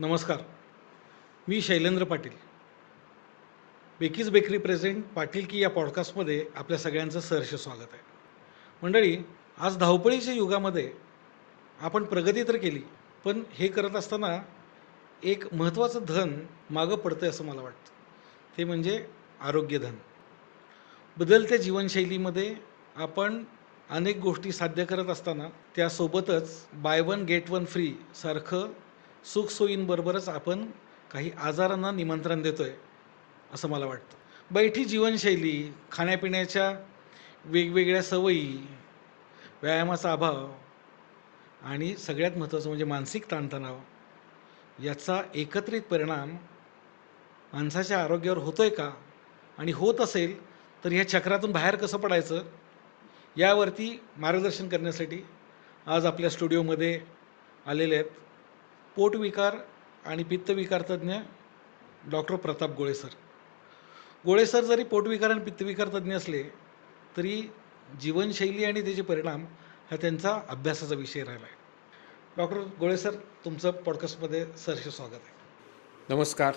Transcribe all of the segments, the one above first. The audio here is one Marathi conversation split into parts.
नमस्कार. मी शैलेंद्र पाटील. बेकीज बेकरी प्रेझेंट पाटील की या पॉडकास्टमध्ये आपल्या सगळ्यांचं सहर्ष स्वागत आहे. मंडळी, आज धावपळीच्या युगामध्ये आपण प्रगती तर केली, पण हे करत असताना एक महत्त्वाचं धन मागं पडतं असं मला वाटतं. ते म्हणजे आरोग्यधन. बदलत्या जीवनशैलीमध्ये आपण अनेक गोष्टी साध्य करत असताना त्यासोबतच by one get one free सारखं सुखसोयींबरोबरच आपण काही आजारांना निमंत्रण देतोय असं मला वाटतं. बैठी जीवनशैली, खाण्यापिण्याच्या वेगवेगळ्या सवयी, व्यायामाचा अभाव आणि सगळ्यात महत्त्वाचं म्हणजे मानसिक ताणतणाव याचा एकत्रित परिणाम माणसाच्या आरोग्यावर होतोय का, आणि होत असेल तर ह्या चक्रातून बाहेर कसं पडायचं यावरती मार्गदर्शन करण्यासाठी आज आपल्या स्टुडिओमध्ये आलेले आहेत पोटविकार आणि पित्तविकार तज्ज्ञ डॉक्टर प्रताप गोळे सर. गोळे सर जरी पोटविकार आणि पित्तविकार तज्ज्ञ असले तरी जीवनशैली आणि त्याचे परिणाम हा त्यांचा अभ्यासाचा विषय राहिला आहे. डॉक्टर गोळे सर, तुमचं पॉडकास्टमध्ये सहर्ष स्वागत आहे. नमस्कार.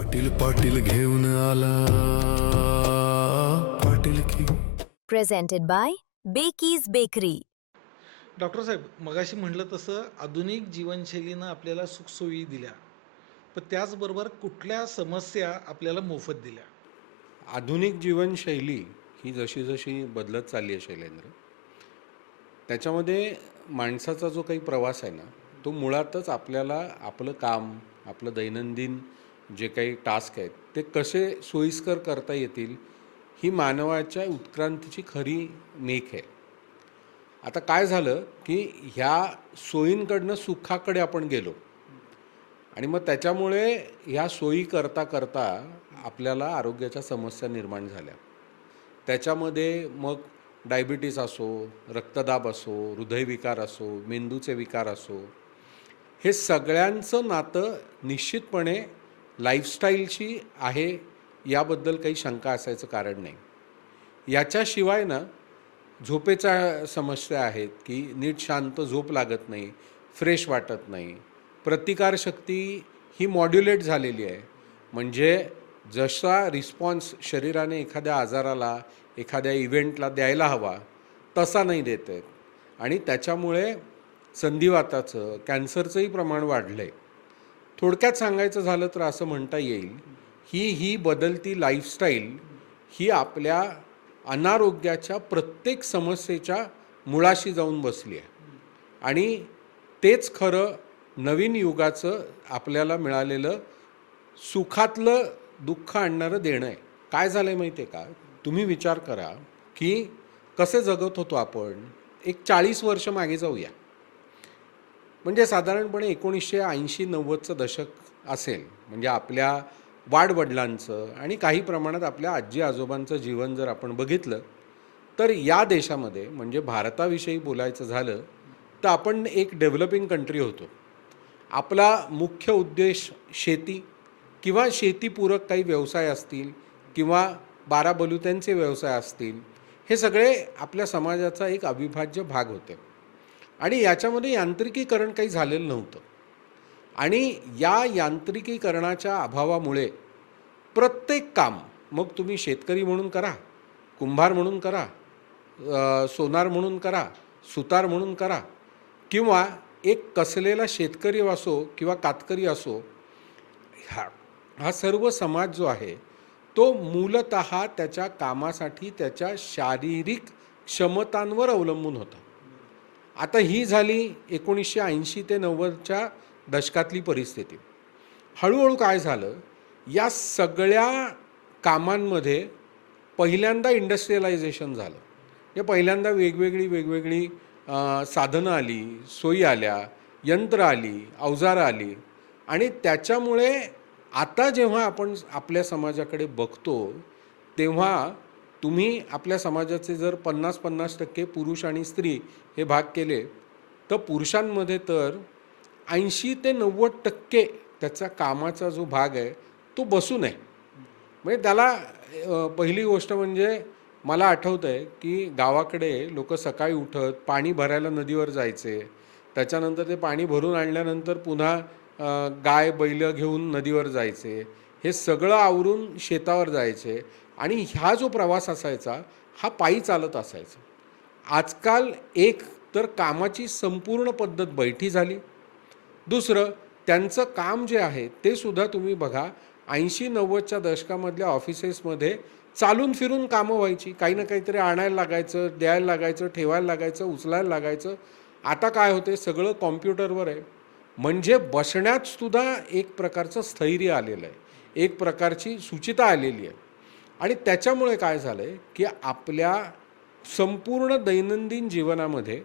पाटील पाटील घेऊन आला पाटील की. Presented by Bakey's Bakery. Doctor साहेब, मगाशी म्हटलं तसं आधुनिक जीवनशैलीनं आपल्याला सुखसोयी दिल्या, पण त्याचबरोबर कुठल्या समस्या आपल्याला मोफत दिल्या? आधुनिक जीवनशैली ही जशी जशी बदलत चालली आहे शैलेंद्र, त्याच्यामध्ये माणसाचा जो काही प्रवास आहे ना, तो मुळातच आपल्याला आपलं काम, आपलं दैनंदिन जे काही टास्क आहेत ते कसे सोयीस्कर करता येतील ही मानवाच्या उत्क्रांतीची खरी मेक आहे. आता काय झालं की ह्या सोयींकडनं सुखाकडे आपण गेलो आणि मग त्याच्यामुळे ह्या सोयी करता करता आपल्याला आरोग्याच्या समस्या निर्माण झाल्या. त्याच्यामध्ये मग डायबिटीस असो, रक्तदाब असो, हृदयविकार असो, मेंदूचे विकार असो, हे सगळ्यांचं नातं निश्चितपणे लाईफस्टाईलशी आहे याबद्दल काही शंका असायचं कारण नाही. याच्याशिवाय ना झोपेच्या समस्या आहेत की नीट शांत झोप लागत नाही, फ्रेश वाटत नाही, प्रतिकारशक्ती ही मॉड्युलेट झालेली आहे. म्हणजे जसा रिस्पॉन्स शरीराने एखाद्या आजाराला, एखाद्या इव्हेंटला द्यायला हवा तसा नाही देत आहेत आणि त्याच्यामुळे संधिवाताचं, कॅन्सरचंही प्रमाण वाढलं आहे. थोडक्यात सांगायचं झालं तर असं म्हणता येईल ही बदलती लाईफस्टाईल ही आपल्या अनारोग्याच्या प्रत्येक समस्येच्या मुळाशी जाऊन बसली आहे आणि तेच खरं नवीन युगाचं आपल्याला मिळालेलं सुखातलं दुःख आणणारं देणं आहे. काय झालं आहे माहिती आहे का? तुम्ही विचार करा की कसे जगत होतो आपण. एक 40 वर्ष मागे जाऊया. म्हणजे साधारणपणे 1980-90चं दशक असेल. म्हणजे आपल्या वाडवडिलांचं आणि काही प्रमाणात आपल्या आजी आजोबांचं जीवन जर आपण बघितलं तर या देशामध्ये म्हणजे भारताविषयी बोलायचं झालं तर आपण एक डेव्हलपिंग कंट्री होतो. आपला मुख्य उद्देश शेती किंवा शेतीपूरक काही व्यवसाय असतील किंवा बाराबलुत्यांचे व्यवसाय असतील, हे सगळे आपल्या समाजाचा एक अविभाज्य भाग होते आणि याच्यामध्ये यांत्रिकीकरण काही झालेलं नव्हतं. आणि या यांत्रिकीकरणाच्या अभावामुळे प्रत्येक काम, मग तुम्ही शेतकरी म्हणून करा, कुंभार म्हणून करा, सोनार म्हणून करा, सुतार म्हणून करा किंवा एक कसलेला शेतकरी असो किंवा कातकरी असो, हा सर्व समाज जो आहे तो मूलतः त्याच्या कामासाठी त्याच्या शारीरिक क्षमतांवर अवलंबून होता. आता ही झाली 1980 ते 90च्या दशकातली परिस्थिती. हळूहळू काय झालं, या सगळ्या कामांमध्ये पहिल्यांदा इंडस्ट्रियलायझेशन झालं. म्हणजे पहिल्यांदा वेगवेगळी साधनं आली, सोयी आल्या, यंत्र आली, अवजारं आली आणि त्याच्यामुळे आता जेव्हा आपण आपल्या समाजाकडे बघतो तेव्हा तुम्ही आपल्या समाजाचे जर 50-50% पुरुष आणि स्त्री हे भाग केले तर पुरुषांमध्ये तर 80 ते 90% त्याचा कामाचा जो भाग आहे तो बसून आहे. म्हणजे त्याला पहिली गोष्ट म्हणजे मला आठवतं आहे की गावाकडे लोक सकाळी उठत पाणी भरायला नदीवर जायचे, त्याच्यानंतर ते पाणी भरून आणल्यानंतर पुन्हा गाय बैल घेऊन नदीवर जायचे, हे सगळं आवरून शेतावर जायचे आणि हा जो प्रवास असायचा हा पायी चालत असायचा. आजकाल एक तर कामाची संपूर्ण पद्धत बैठी झाली, दुसरं त्यांचं काम जे आहे ते सुद्धा तुम्ही बघा 80-90च्या दशकामधल्या ऑफिसेसमध्ये चालून फिरून कामं व्हायची. काही ना काहीतरी आणायला लागायचं, द्यायला लागायचं, ठेवायला लागायचं, उचलायला लागायचं. आता काय होते, सगळं कॉम्प्युटरवर आहे. म्हणजे बसण्यात सुद्धा एक प्रकारचं स्थैर्य आलेलं आहे, एक प्रकारची सुचिता आलेली आहे. आणि त्याच्यामुळे काय झालं आहे की आपल्या संपूर्ण दैनंदिन जीवनामध्ये,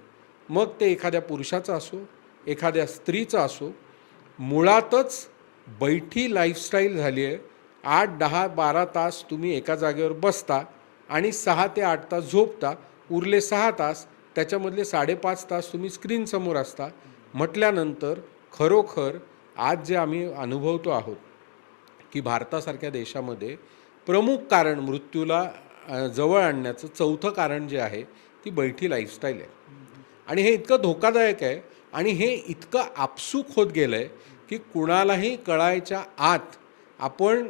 मग ते एखाद्या पुरुषाचं असो एखाद्या स्त्रीचं असो, मुळातच बैठी लाईफस्टाईल झाली आहे. 8, 10, 12 तास तुम्ही एका जागेवर बसता आणि 6 ते 8 तास झोपता. उरले 6 तास त्याच्यामधले 5.5 तास तुम्ही स्क्रीनसमोर असता. म्हटल्यानंतर खरोखर आज जे आम्ही अनुभवतो आहोत की भारतासारख्या देशामध्ये प्रमुख कारण मृत्यूला जवळ आणण्याचं चौथं कारण जे आहे ती बैठी लाईफस्टाईल आहे. आणि हे इतकं धोकादायक आहे आणि हे इतकं आपसूक होत गेलं आहे की कुणालाही कळायच्या आत आपण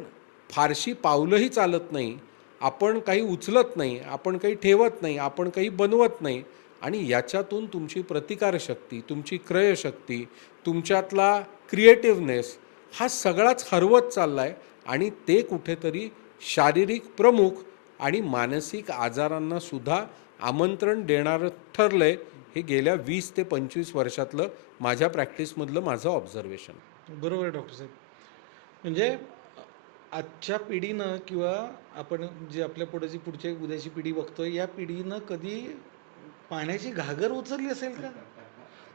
फारशी पावलंही चालत नाही, आपण काही उचलत नाही, आपण काही ठेवत नाही, आपण काही बनवत नाही. आणि याच्यातून तुमची प्रतिकारशक्ती, तुमची क्रयशक्ती, तुमच्यातला क्रिएटिव्हनेस हा सगळाच हरवत चालला आहे. आणि ते कुठेतरी शारीरिक प्रमुख आणि मानसिक आजारांना सुद्धा आमंत्रण देणारं ठरलं आहे. हे गेल्या 20 ते 25 वर्षातलं माझ्या प्रॅक्टिसमधलं माझं ऑब्झर्वेशन. बरोबर आहे डॉक्टर साहेब. म्हणजे आजच्या पिढीनं किंवा आपण जे आपल्या पुढे जी पुढच्या उद्याची पिढी बघतोय, या पिढीनं कधी पाण्याची घागर उचलली असेल का?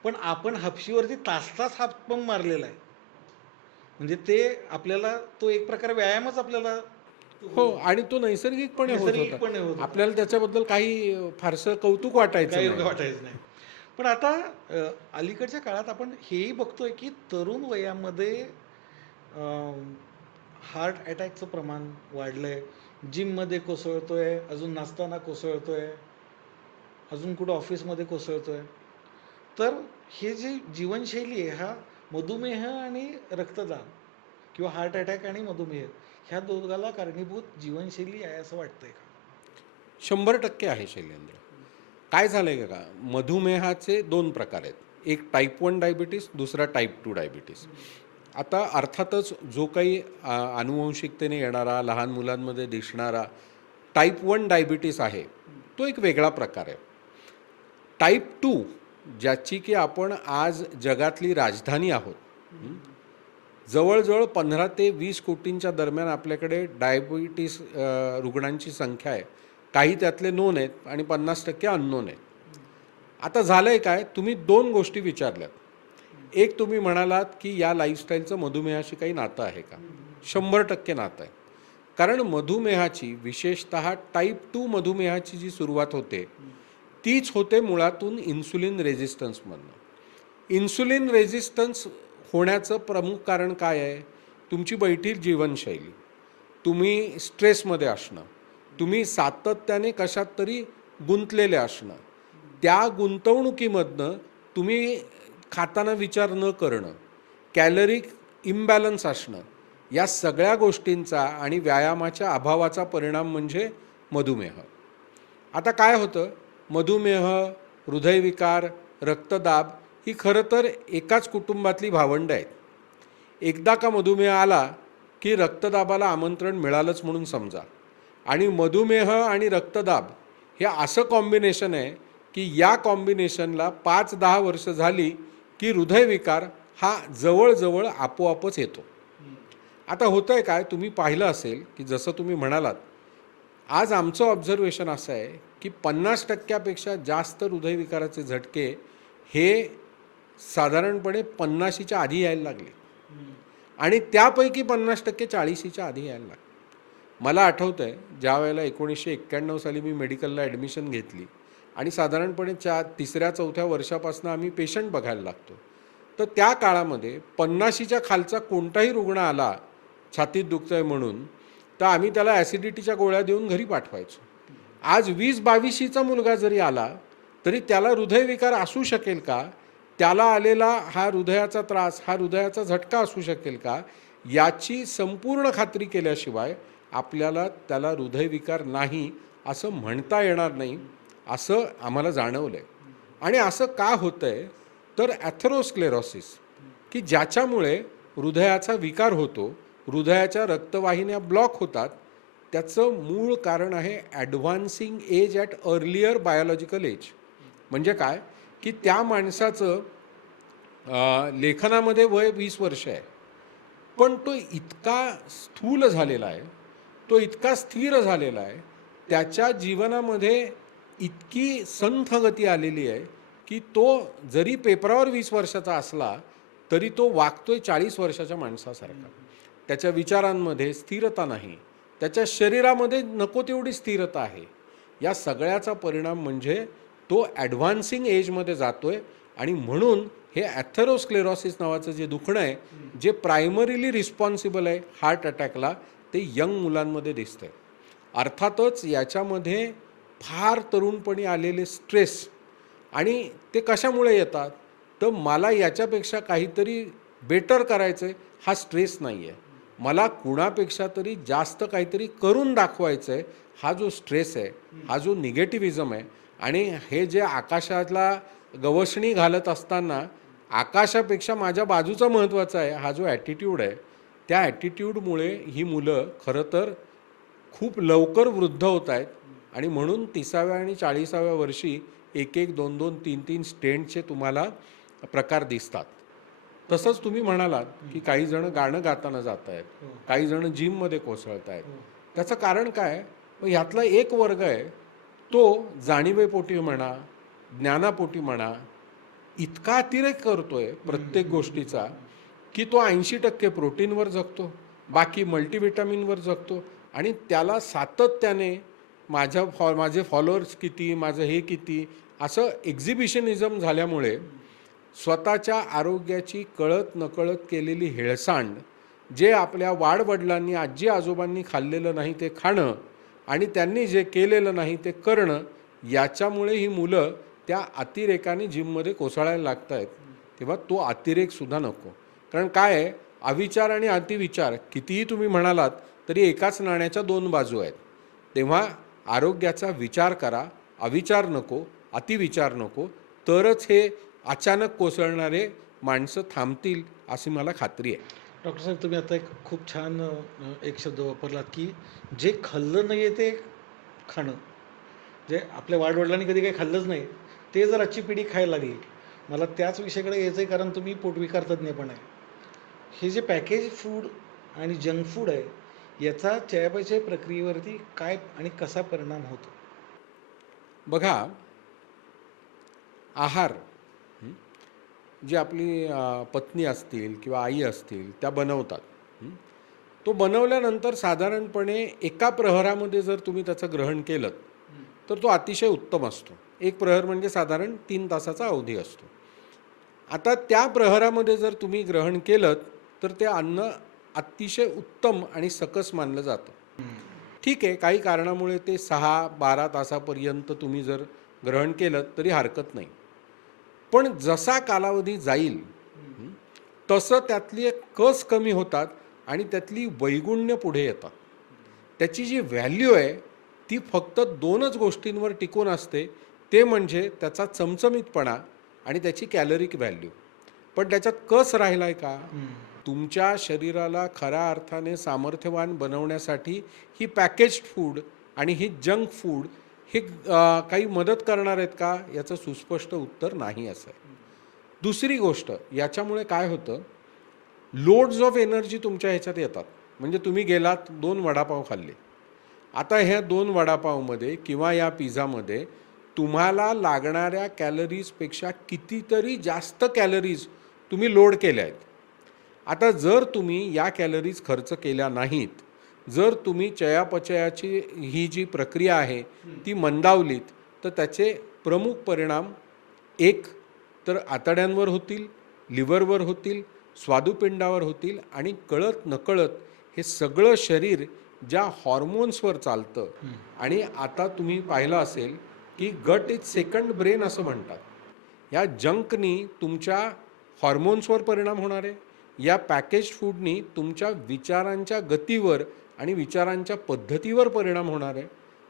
पण आपण हापशीवरती तास हातपंप मारलेला आहे. म्हणजे ते आपल्याला तो एक प्रकार व्यायामच आपल्याला हो, आणि तो नैसर्गिकपणे होत नैसर्गिकपणे होत होता. होता. आपल्याला त्याच्याबद्दल काही फारसं कौतुक वाटायचं काही नाही. वाटायचं नाही. पण आता अलीकडच्या काळात आपण हेही बघतोय की तरुण वयामध्ये हार्ट अटॅकचं प्रमाण वाढलंय. जिममध्ये कोसळतोय, अजून नाचताना कोसळतोय, अजून कुठं ऑफिसमध्ये कोसळतोय. तर हे जी जीवनशैली आहे, हा मधुमेह आणि रक्तदाब किंवा हार्ट अटॅक आणि मधुमेह ह्या दोघाला कारणीभूत जीवनशैली आहे असं वाटतंय का? 100% आहे शैलेंद्र. काय झालं आहे का, मधुमेहाचे 2 प्रकार आहेत. एक टाईप 1 डायबिटीस, दुसरा टाईप 2 डायबिटीस. आता अर्थातच जो काही आनुवंशिकतेने येणारा, लहान मुलांमध्ये दिसणारा टाईप 1 डायबिटीस आहे, तो एक वेगळा प्रकार आहे. टाईप 2 ज्याची की आपण आज जगातली राजधानी आहोत. जवळजवळ 15 ते 20 कोटींच्या दरम्यान आपल्याकडे डायबिटीस रुग्णांची संख्या आहे. काही त्यातले नोन आहेत आणि 50% अननोन आहेत. आता झालं आहे काय, तुम्ही 2 गोष्टी विचारल्यात. एक तुम्ही म्हणालात की या लाईफस्टाईलचं मधुमेहाशी काही नातं आहे का? 100% नातं आहे. कारण मधुमेहाची, विशेषतः टाईप 2 मधुमेहाची जी सुरुवात होते तीच होते मुळातून इन्सुलिन रेझिस्टन्समधनं. इन्सुलिन रेझिस्टन्स होण्याचं प्रमुख कारण काय आहे? तुमची बैठी जीवनशैली, तुम्ही स्ट्रेसमध्ये असणं, तुम्ही सातत्याने कशात तरी गुंतलेले असणं, त्या गुंतवणुकीमधनं तुम्ही खाताना विचार न करणं, कॅलरिक इम्बॅलन्स असणं, या सगळ्या गोष्टींचा आणि व्यायामाच्या अभावाचा परिणाम म्हणजे मधुमेह. आता काय होतं, मधुमेह, हृदयविकार, रक्तदाब ही खरं तर एकाच कुटुंबातली भावंडं आहेत. एकदा का मधुमेह आला की रक्तदाबाला आमंत्रण मिळालंच म्हणून समजा. आणि मधुमेह आणि रक्तदाब हे असं कॉम्बिनेशन आहे की या कॉम्बिनेशनला 5-10 वर्ष झाली की हृदयविकार हा जवळजवळ आपोआपच येतो. आता होतं आहे काय, तुम्ही पाहिलं असेल की जसं तुम्ही म्हणालात, आज आमचं ऑब्झर्वेशन असं आहे की 50%पेक्षा जास्त हृदयविकाराचे झटके हे साधारणपणे 50च्या आधी यायला लागले आणि त्यापैकी 50% 40च्या आधी यायला लागले. मला आठवतं आहे, ज्या वेळेला 1991 साली मी मेडिकलला ॲडमिशन घेतली आणि साधारणपणे 3ऱ्या-4थ्या वर्षापासून आम्ही पेशंट बघायला लागतो, तर त्या काळामध्ये 50च्या खालचा कोणताही रुग्ण आला छातीत दुखतं आहे म्हणून, तर आम्ही त्याला ॲसिडिटीच्या गोळ्या देऊन घरी पाठवायचो. आज 20-22चा मुलगा जरी आला तरी त्याला हृदयविकार असू शकेल का त्याला आलेला हा हृदयाचा त्रास, हा हृदयाचा झटका असू शकेल का, याची संपूर्ण खात्री केल्याशिवाय आपल्याला त्याला हृदयविकार नाही असं म्हणता येणार नाही, असं आम्हाला जाणवलं आहे. आणि असं का होतं आहे, तर ॲथेरोस्क्लेरोसिस, की ज्याच्यामुळे हृदयाचा विकार होतो, हृदयाच्या रक्तवाहिन्या ब्लॉक होतात, त्याचं मूळ कारण आहे advancing age at earlier biological age. म्हणजे काय, की त्या माणसाचं लेखनामध्ये वय 20 वर्ष आहे, पण तो इतका स्थूल झालेला आहे, तो इतका स्थिर झालेला आहे, त्याच्या जीवनामध्ये इतकी संथ गती आलेली आहे की तो जरी पेपरावर 20 वर्षाचा असला तरी तो वागतोय 40 वर्षाच्या माणसासारखा. त्याच्या विचारांमध्ये स्थिरता नाही, त्याच्या शरीरामध्ये नको तेवढी स्थिरता आहे. या सगळ्याचा परिणाम म्हणजे तो ॲडव्हान्सिंग एजमध्ये जातोय. आणि म्हणून हे ॲथेरोस्क्लेरोसिस नावाचं जे दुखणं आहे, जे प्रायमरीली रिस्पॉन्सिबल आहे हार्ट अटॅकला, ते यंग मुलांमध्ये दिसतं आहे. अर्थातच याच्यामध्ये फार तरुणपणी आलेले स्ट्रेस, आणि ते कशामुळे येतात, तर मला याच्यापेक्षा काहीतरी बेटर करायचं आहे हा स्ट्रेस नाही आहे, मला कुणापेक्षा तरी जास्त काहीतरी करून दाखवायचं आहे हा जो स्ट्रेस आहे, हा जो निगेटिव्हिजम आहे. आणि हे जे आकाशाला गवसणी घालत असताना आकाशापेक्षा माझ्या बाजूचा महत्त्वाचा आहे हा जो ॲटिट्यूड आहे, त्या ॲटिट्यूडमुळे ही मुलं खरं तर खूप लवकर वृद्ध होत आहेत. आणि म्हणून 30व्या आणि 40व्या वर्षी 1-1, 2-2, 3-3 स्टेंटचे तुम्हाला प्रकार दिसतात. तसंच तुम्ही म्हणालात की काही जण गाणं गाताना जात आहेत, काही जण जिममध्ये कोसळत आहेत. त्याचं कारण काय, ह्यातला एक वर्ग आहे तो जाणीवेपोटी म्हणा, ज्ञानापोटी म्हणा, इतका अतिरेक करतोय प्रत्येक गोष्टीचा की तो 80% प्रोटीनवर जगतो, बाकी मल्टीव्हिटॅमिनवर जगतो. आणि त्याला सातत्याने माझे फॉलोअर्स किती, माझं हे किती, असं एक्झिबिशनिझम झाल्यामुळे स्वतःच्या आरोग्याची कळत नकळत केलेली हेळसांड, जे आपल्या वाडवडिलांनी आजी आजोबांनी खाल्लेलं नाही ते खाणं, आणि त्यांनी जे केलेलं नाही ते करणं, याच्यामुळे ही मुलं त्या अतिरेकाने जिममध्ये कोसळायला लागत आहेत. तेव्हा तो अतिरेकसुद्धा नको. कारण काय आहे, अविचार आणि अतिविचार कितीही तुम्ही म्हणालात तरी एकाच नाण्याच्या 2 बाजू आहेत. तेव्हा आरोग्याचा विचार करा, अविचार नको, अतिविचार नको, तरच हे अचानक कोसळणारे माणसं थांबतील अशी मला खात्री आहे. डॉक्टर साहेब, तुम्ही आता एक खूप छान एक शब्द वापरलात की जे खाल्लं नाही आहे ते खाणं. जे आपल्या वाडवडिलांनी कधी काही खाल्लंच नाही ते जर आजची पिढी खायला लागली, मला त्याच विषयाकडे यायचं आहे कारण तुम्ही पोटविकार तज्ज्ञ पण आहे. हे जे पॅकेज फूड आणि जंक फूड आहे, याचा चयापचय प्रक्रियेवरती काय आणि कसा परिणाम होतो? बघा, आहार जी आपली पत्नी असतील किंवा आई असतील त्या बनवतात, तो बनवल्यानंतर साधारणपणे एका प्रहरामध्ये जर तुम्ही त्याचं ग्रहण केलं तर तो अतिशय उत्तम असतो. एक प्रहर म्हणजे साधारण 3 तासाचा अवधी असतो. आता त्या प्रहरामध्ये जर तुम्ही ग्रहण केलं तर ते अन्न अतिशय उत्तम आणि सकस मानलं जातं. ठीक आहे, काही कारणामुळे ते 6-12 तासापर्यंत तुम्ही जर ग्रहण केलं तरी हरकत नाही. पण जसा कालावधी जाईल तसं त्यातली एक कस कमी होतात आणि त्यातली वैगुण्य पुढे येतात. त्याची जी व्हॅल्यू आहे ती फक्त 2च गोष्टींवर टिकून असते, ते म्हणजे त्याचा चमचमीतपणा आणि त्याची कॅलरिक व्हॅल्यू. पण त्याच्यात कस राहिला आहे का? तुमच्या शरीराला खऱ्या अर्थाने सामर्थ्यवान बनवण्यासाठी ही पॅकेज्ड फूड आणि ही जंक फूड हे काही मदत करणार आहेत का? याचं सुस्पष्ट उत्तर नाही असं आहे. दुसरी गोष्ट, याच्यामुळे काय होतं, लोड्स ऑफ एनर्जी तुमच्या ह्याच्यात येतात. म्हणजे तुम्ही गेलात 2 वडापाव खाल्ले, आता ह्या 2 वडापावमध्ये किंवा या पिझ्झामध्ये तुम्हाला लागणाऱ्या कॅलरीजपेक्षा कितीतरी जास्त कॅलरीज तुम्ही लोड केल्या आहेत. आता जर तुम्ही या कॅलरीज खर्च केल्या नाहीत, जर तुम्ही चयापचयाची ही जी प्रक्रिया आहे ती मंदावलीत, तर त्याचे प्रमुख परिणाम एक तर आतड्यांवर होतील, लिव्हरवर होतील, स्वादुपिंडावर होतील, आणि कळत नकळत हे सगळं शरीर ज्या हॉर्मोन्सवर चालतं. आणि आता तुम्ही पाहिलं असेल की गट इज सेकंड ब्रेन असं म्हणतात. या जंकनी तुमच्या हॉर्मोन्सवर परिणाम होणार आहे, या पॅकेज फूडनी तुमच्या विचारांच्या गतीवर आणि विचारांच्या पद्धतीवर परिणाम होणार आहे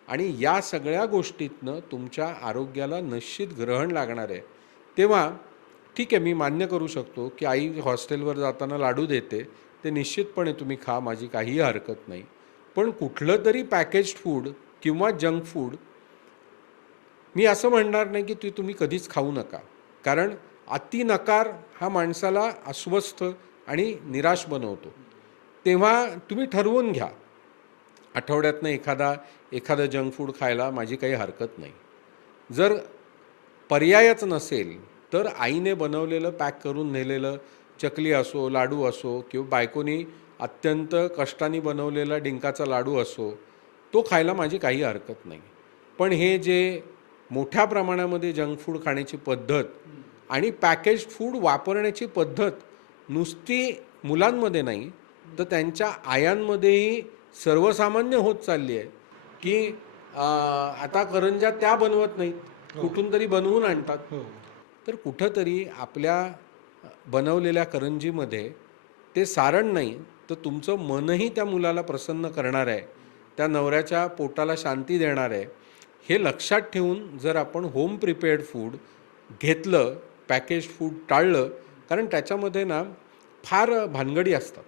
आणि या सगळ्या गोष्टीतनं तुमच्या आरोग्याला निश्चित ग्रहण लागणार आहे. तेव्हा ठीक आहे, मी मान्य करू शकतो की आई हॉस्टेलवर जाताना लाडू देते, ते निश्चितपणे तुम्ही खा, माझी काहीही हरकत नाही. पण कुठलं तरी पॅकेज्ड फूड किंवा जंक फूड मी असं म्हणणार नाही की तुम्ही कधीच खाऊ नका, कारण अति नकार हा माणसाला अस्वस्थ आणि निराश बनवतो. तेव्हा तुम्ही ठरवून घ्या, आठवड्यातनं एखादं जंक फूड खायला माझी काही हरकत नाही. जर पर्यायच नसेल तर आईने बनवलेलं पॅक करून नेलेलं चकली असो, लाडू असो किंवा बायकोनी अत्यंत कष्टाने बनवलेला डिंकाचा लाडू असो, तो खायला माझी काही हरकत नाही. पण हे जे मोठ्या प्रमाणामध्ये जंक फूड खाण्याची पद्धत आणि पॅकेज्ड फूड वापरण्याची पद्धत नुसती मुलांमध्ये नाही तर त्यांच्या आयांमध्येही सर्वसामान्य होत चालली आहे की आता करंज्या त्या बनवत नाहीत, कुठून तरी बनवून आणतात. हो. तर कुठंतरी आपल्या बनवलेल्या करंजीमध्ये ते सारण नाही तर तुमचं मनही त्या मुलाला प्रसन्न करणार आहे, त्या नवऱ्याच्या पोटाला शांती देणार आहे. हे लक्षात ठेवून जर आपण होम प्रिपेअर्ड फूड घेतलं, पॅकेज फूड टाळलं, कारण त्याच्यामध्ये ना फार भानगडी असतात.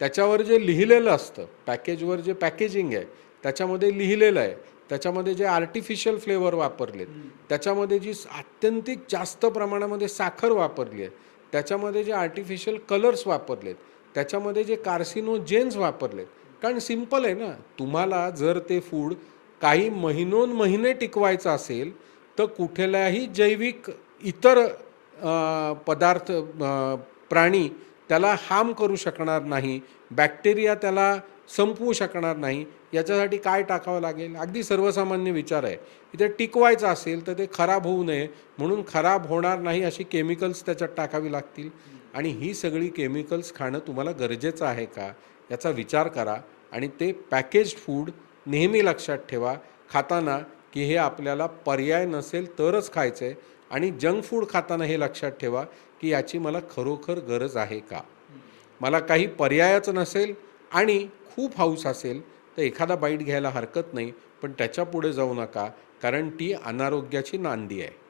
त्याच्यावर जे लिहिलेलं असतं, पॅकेजवर जे पॅकेजिंग आहे त्याच्यामध्ये लिहिलेलं आहे, त्याच्यामध्ये जे आर्टिफिशियल फ्लेवर वापरलेत, त्याच्यामध्ये जी अत्यंतिक जास्त प्रमाणामध्ये साखर वापरली आहे, त्याच्यामध्ये जे आर्टिफिशियल कलर्स वापरलेत, त्याच्यामध्ये जे कार्सिनोजेन्स वापरलेत. कारण सिम्पल आहे ना, तुम्हाला जर ते फूड काही महिने टिकवायचं असेल तर कुठल्याही जैविक इतर पदार्थ प्राणी त्याला हार्म करू शकणार नाही, बॅक्टेरिया त्याला संपवू शकणार नाही. याच्यासाठी काय टाकावं लागेल? अगदी सर्वसामान्य विचार आहे. इथे टिकवायचं असेल तर ते खराब होऊ नये म्हणून खराब होणार नाही अशी केमिकल्स त्याच्यात टाकावी लागतील. आणि ही सगळी केमिकल्स खाणं तुम्हाला गरजेचं आहे का याचा विचार करा. आणि ते पॅकेज्ड फूड नेहमी लक्षात ठेवा खाताना की हे आपल्याला पर्याय नसेल तरच खायचं आहे. आणि जंक फूड खाताना हे लक्षात ठेवा की याची मला खरोखर गरज आहे का. मला काही पर्यायच नसेल आणि खूप हौस असेल तर एखादा बाईट घ्यायला हरकत नाही, पण त्याच्या पुढे जाऊ नका, कारण ती अनारोग्याची नांदी आहे.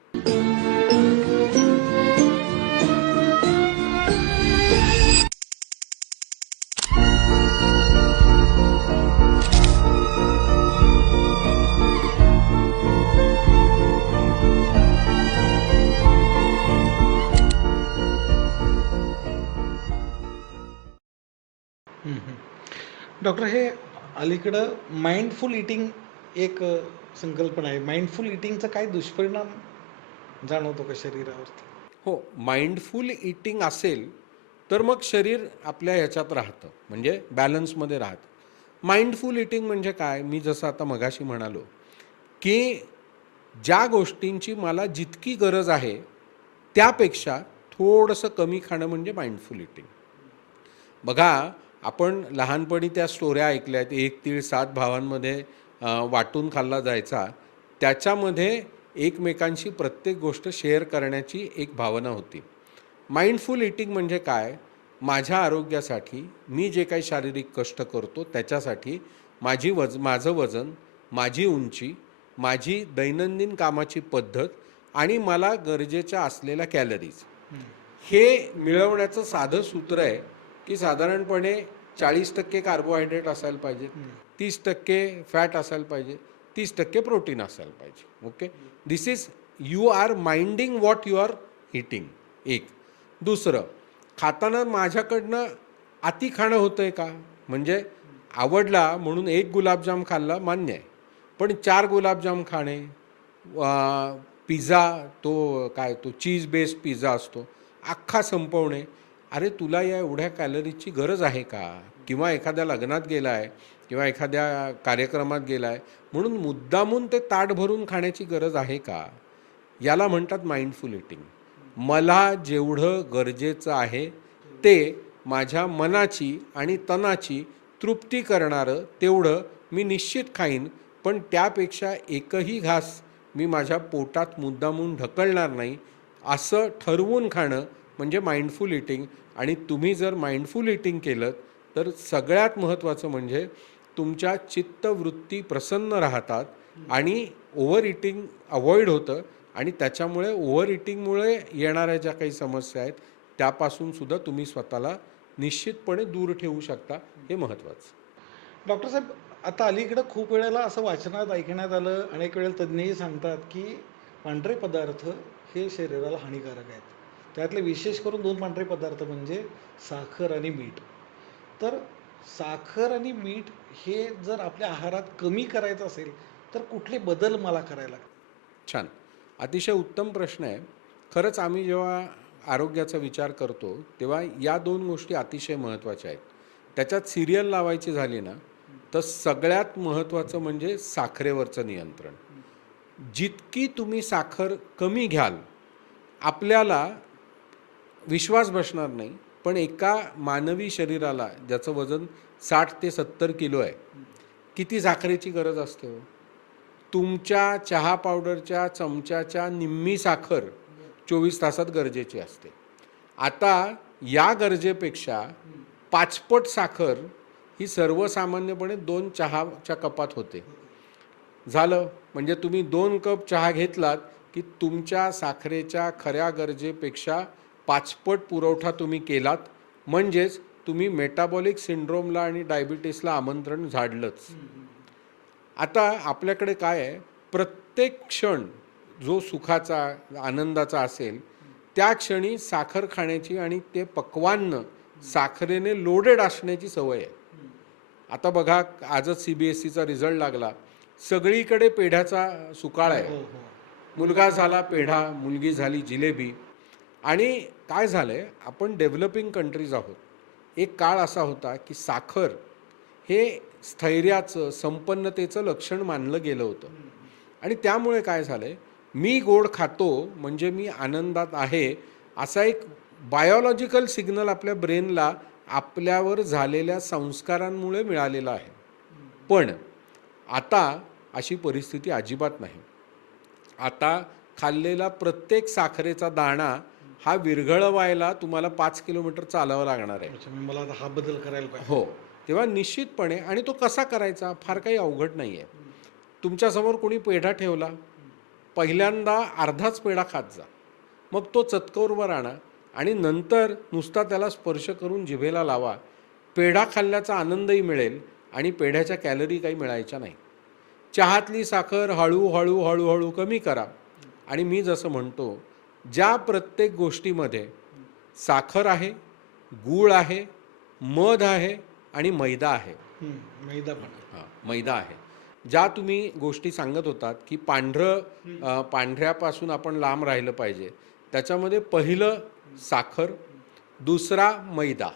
डॉक्टर, हे अलीकडं माइंडफुल ईटिंग एक संकल्पना आहे. माइंडफुल ईटिंगचा काय दुष्परिणाम जाणवतो का शरीरावरती? हो, माइंडफुल ईटिंग असेल तर मग शरीर आपल्या ह्याच्यात राहतं, म्हणजे बॅलन्समध्ये राहतं. माइंडफुल ईटिंग म्हणजे काय? मी जसं आता मगाशी म्हणालो की ज्या गोष्टींची मला जितकी गरज आहे त्यापेक्षा थोडंसं कमी खाणं म्हणजे माइंडफुल ईटिंग. बघा, आपण लहानपणी त्या स्टोऱ्या ऐकल्या आहेत, 1 तीळ 7 भावांमध्ये वाटून खाल्ला जायचा. त्याच्यामध्ये एकमेकांशी प्रत्येक गोष्ट शेअर करण्याची एक भावना होती. माइंडफुल ईटिंग म्हणजे काय? माझ्या आरोग्यासाठी मी जे काही शारीरिक कष्ट करतो त्याच्यासाठी माझं वजन, माझी उंची, माझी दैनंदिन कामाची पद्धत आणि मला गरजेच्या असलेल्या कॅलरीज हे मिळवण्याचं साधं सूत्र आहे की साधारणपणे 40% कार्बोहायड्रेट असायला पाहिजे, 30% फॅट असायला पाहिजे, 30% प्रोटीन असायला पाहिजे. Okay, this is you are minding what you are eating. एक. दुसरं, खाताना माझ्याकडनं अति खाणं होतं आहे का? म्हणजे आवडला म्हणून 1 गुलाबजाम खाल्ला मान्य आहे, पण 4 गुलाबजाम खाणे, पिझ्झा तो चीज बेस्ड पिझ्झा असतो अख्खा संपवणे. अरे तुला या एवढ्या कॅलरीजची गरज आहे का? किंवा एखाद्या लग्नात गेला आहे किंवा एखाद्या कार्यक्रमात गेला आहे म्हणून मुद्दामून ते ताट भरून खाण्याची गरज आहे का? याला म्हणतात माइंडफुल ईटिंग. मला जेवढं गरजेचं आहे ते माझ्या मनाची आणि तनाची तृप्ती करणारं तेवढं मी निश्चित खाईन, पण त्यापेक्षा एकही घास मी माझ्या पोटात मुद्दामून ढकलणार नाही. असं ठरवून खाणं म्हणजे माइंडफुल इटिंग. आणि तुम्ही जर माइंडफुल इटिंग केलं तर सगळ्यात महत्त्वाचं म्हणजे तुमच्या चित्तवृत्ती प्रसन्न राहतात आणि ओव्हर इटिंग अवॉइड होतं. आणि त्याच्यामुळे ओव्हर इटिंगमुळे येणाऱ्या ज्या काही समस्या आहेत त्यापासून सुद्धा तुम्ही स्वतःला निश्चितपणे दूर ठेवू शकता. हे महत्त्वाचं. डॉक्टर साहेब, आता अलीकडं खूप वेळेला असं वाचनात ऐकण्यात आलं, अनेक वेळेला तज्ज्ञही सांगतात की पांढरे पदार्थ हे शरीराला हानिकारक आहेत. त्यातले विशेष करून 2 पांढरे पदार्थ म्हणजे साखर आणि मीठ. तर साखर आणि मीठ हे जर आपल्या आहारात कमी करायचं असेल तर कुठले बदल मला करायला लागतात? छान. अतिशय उत्तम प्रश्न आहे. खरंच आम्ही जेव्हा आरोग्याचा विचार करतो तेव्हा या 2 गोष्टी अतिशय महत्त्वाच्या आहेत. त्याच्यात सिरियल लावायची झाली ना तर सगळ्यात महत्त्वाचं म्हणजे साखरेवरचं नियंत्रण. जितकी तुम्ही साखर कमी घ्याल आपल्याला विश्वास बसणार नाही, पण एका मानवी शरीराला ज्याचं वजन 60 ते 70 किलो आहे, किती साखरेची गरज असते हो? तुमच्या चहा पावडरच्या चमच्याच्या निम्मी साखर 24 तासात गरजेची असते. आता या गरजेपेक्षा 5 पट साखर ही सर्वसामान्यपणे 2 चहाच्या कपात होते. झालं म्हणजे तुम्ही 2 कप चहा घेतलात की तुमच्या साखरेच्या खऱ्या गरजेपेक्षा 5 पट पुरवठा तुम्ही केलात. म्हणजेच तुम्ही मेटाबॉलिक सिंड्रोमला आणि डायबिटीसला आमंत्रण झाडलंच. आता आपल्याकडे काय आहे, प्रत्येक क्षण जो सुखाचा आनंदाचा असेल त्या क्षणी साखर खाण्याची आणि ते पक्वान्न साखरेने लोडेड असण्याची सवय आहे. आता बघा, आजच CBSEचा रिझल्ट लागला. सगळीकडे पेढ्याचा सुकाळ आहे. मुलगा झाला पेढा, मुलगी झाली जिलेबी. आणि काय झालंय, आपण डेव्हलपिंग कंट्रीज आहोत. एक काळ असा होता की साखर हे स्थैर्याचं संपन्नतेचं लक्षण मानलं गेलं होतं. आणि त्यामुळे काय झालंय, मी गोड खातो म्हणजे मी आनंदात आहे असा एक बायोलॉजिकल सिग्नल आपल्या ब्रेनला आपल्यावर झालेल्या संस्कारांमुळे मिळालेला आहे. पण आता अशी परिस्थिती अजिबात नाही. आता खाल्लेला प्रत्येक साखरेचा दाणा हा विरघळवायला तुम्हाला 5 किलोमीटर चालावं लागणार आहे. अच्छा, मला आता हा बदल करायला पाहिजे. हो, तेव्हा निश्चितपणे. आणि तो कसा करायचा, फार काही अवघड नाही आहे. तुमच्यासमोर कोणी पेढा ठेवला, पहिल्यांदा अर्धाच पेढा खात जा, मग तो चतकोरवर आणा आणि नंतर नुसता त्याला स्पर्श करून जिभेला लावा. पेढा खाल्ल्याचा आनंदही मिळेल आणि पेढ्याच्या कॅलरी काही मिळायच्या नाही. चहातली साखर हळूहळू हळूहळू कमी करा. आणि मी जसं म्हणतो, ज्या प्रत्येक गोष्टीमध्ये साखर आहे, गूळ आहे, मध आहे आणि मैदा आहे. मैदा पण. हां, मैदा आहे. ज्या तुम्ही गोष्टी सांगत होतात की पांढऱ्यापासून आपण लांब राहिलं पाहिजे, त्याच्यामध्ये पहिलं साखर, दुसरा मैदा,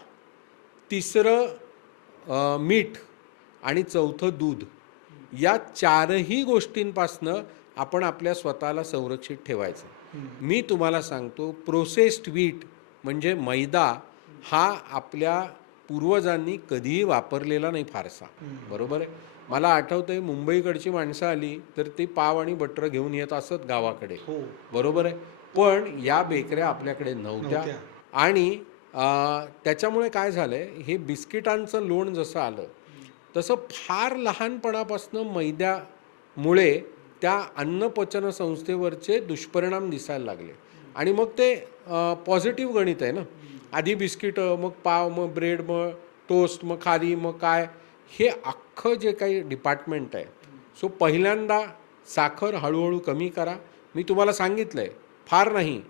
तिसरं मीठ आणि चौथं दूध. या 4ही गोष्टींपासनं आपण आपल्या स्वतःला संरक्षित ठेवायचं. मी तुम्हाला सांगतो, प्रोसेस्ड व्हीट म्हणजे मैदा हा आपल्या पूर्वजांनी कधीही वापरलेला नाही फारसा. बरोबर आहे. मला आठवतंय, मुंबईकडची माणसं आली तर ती पाव आणि बटर घेऊन येत असत गावाकडे. बरोबर आहे. पण या बेकऱ्या आपल्याकडे नव्हत्या. आणि त्याच्यामुळे काय झालंय, हे बिस्किटांचं लोण जसं आलं तसं फार लहानपणापासून मैद्यामुळे त्या अन्नपचन संस्थेवरचे दुष्परिणाम दिसायला लागले. आणि मग ते पॉझिटिव्ह गणित आहे ना. आधी बिस्किटं, मग पाव, मग ब्रेड, मग टोस्ट, मग खारी, मग काय, हे अख्खं जे काही डिपार्टमेंट आहे. सो पहिल्यांदा साखर हळूहळू कमी करा. मी तुम्हाला सांगितलं आहे, फार नाही,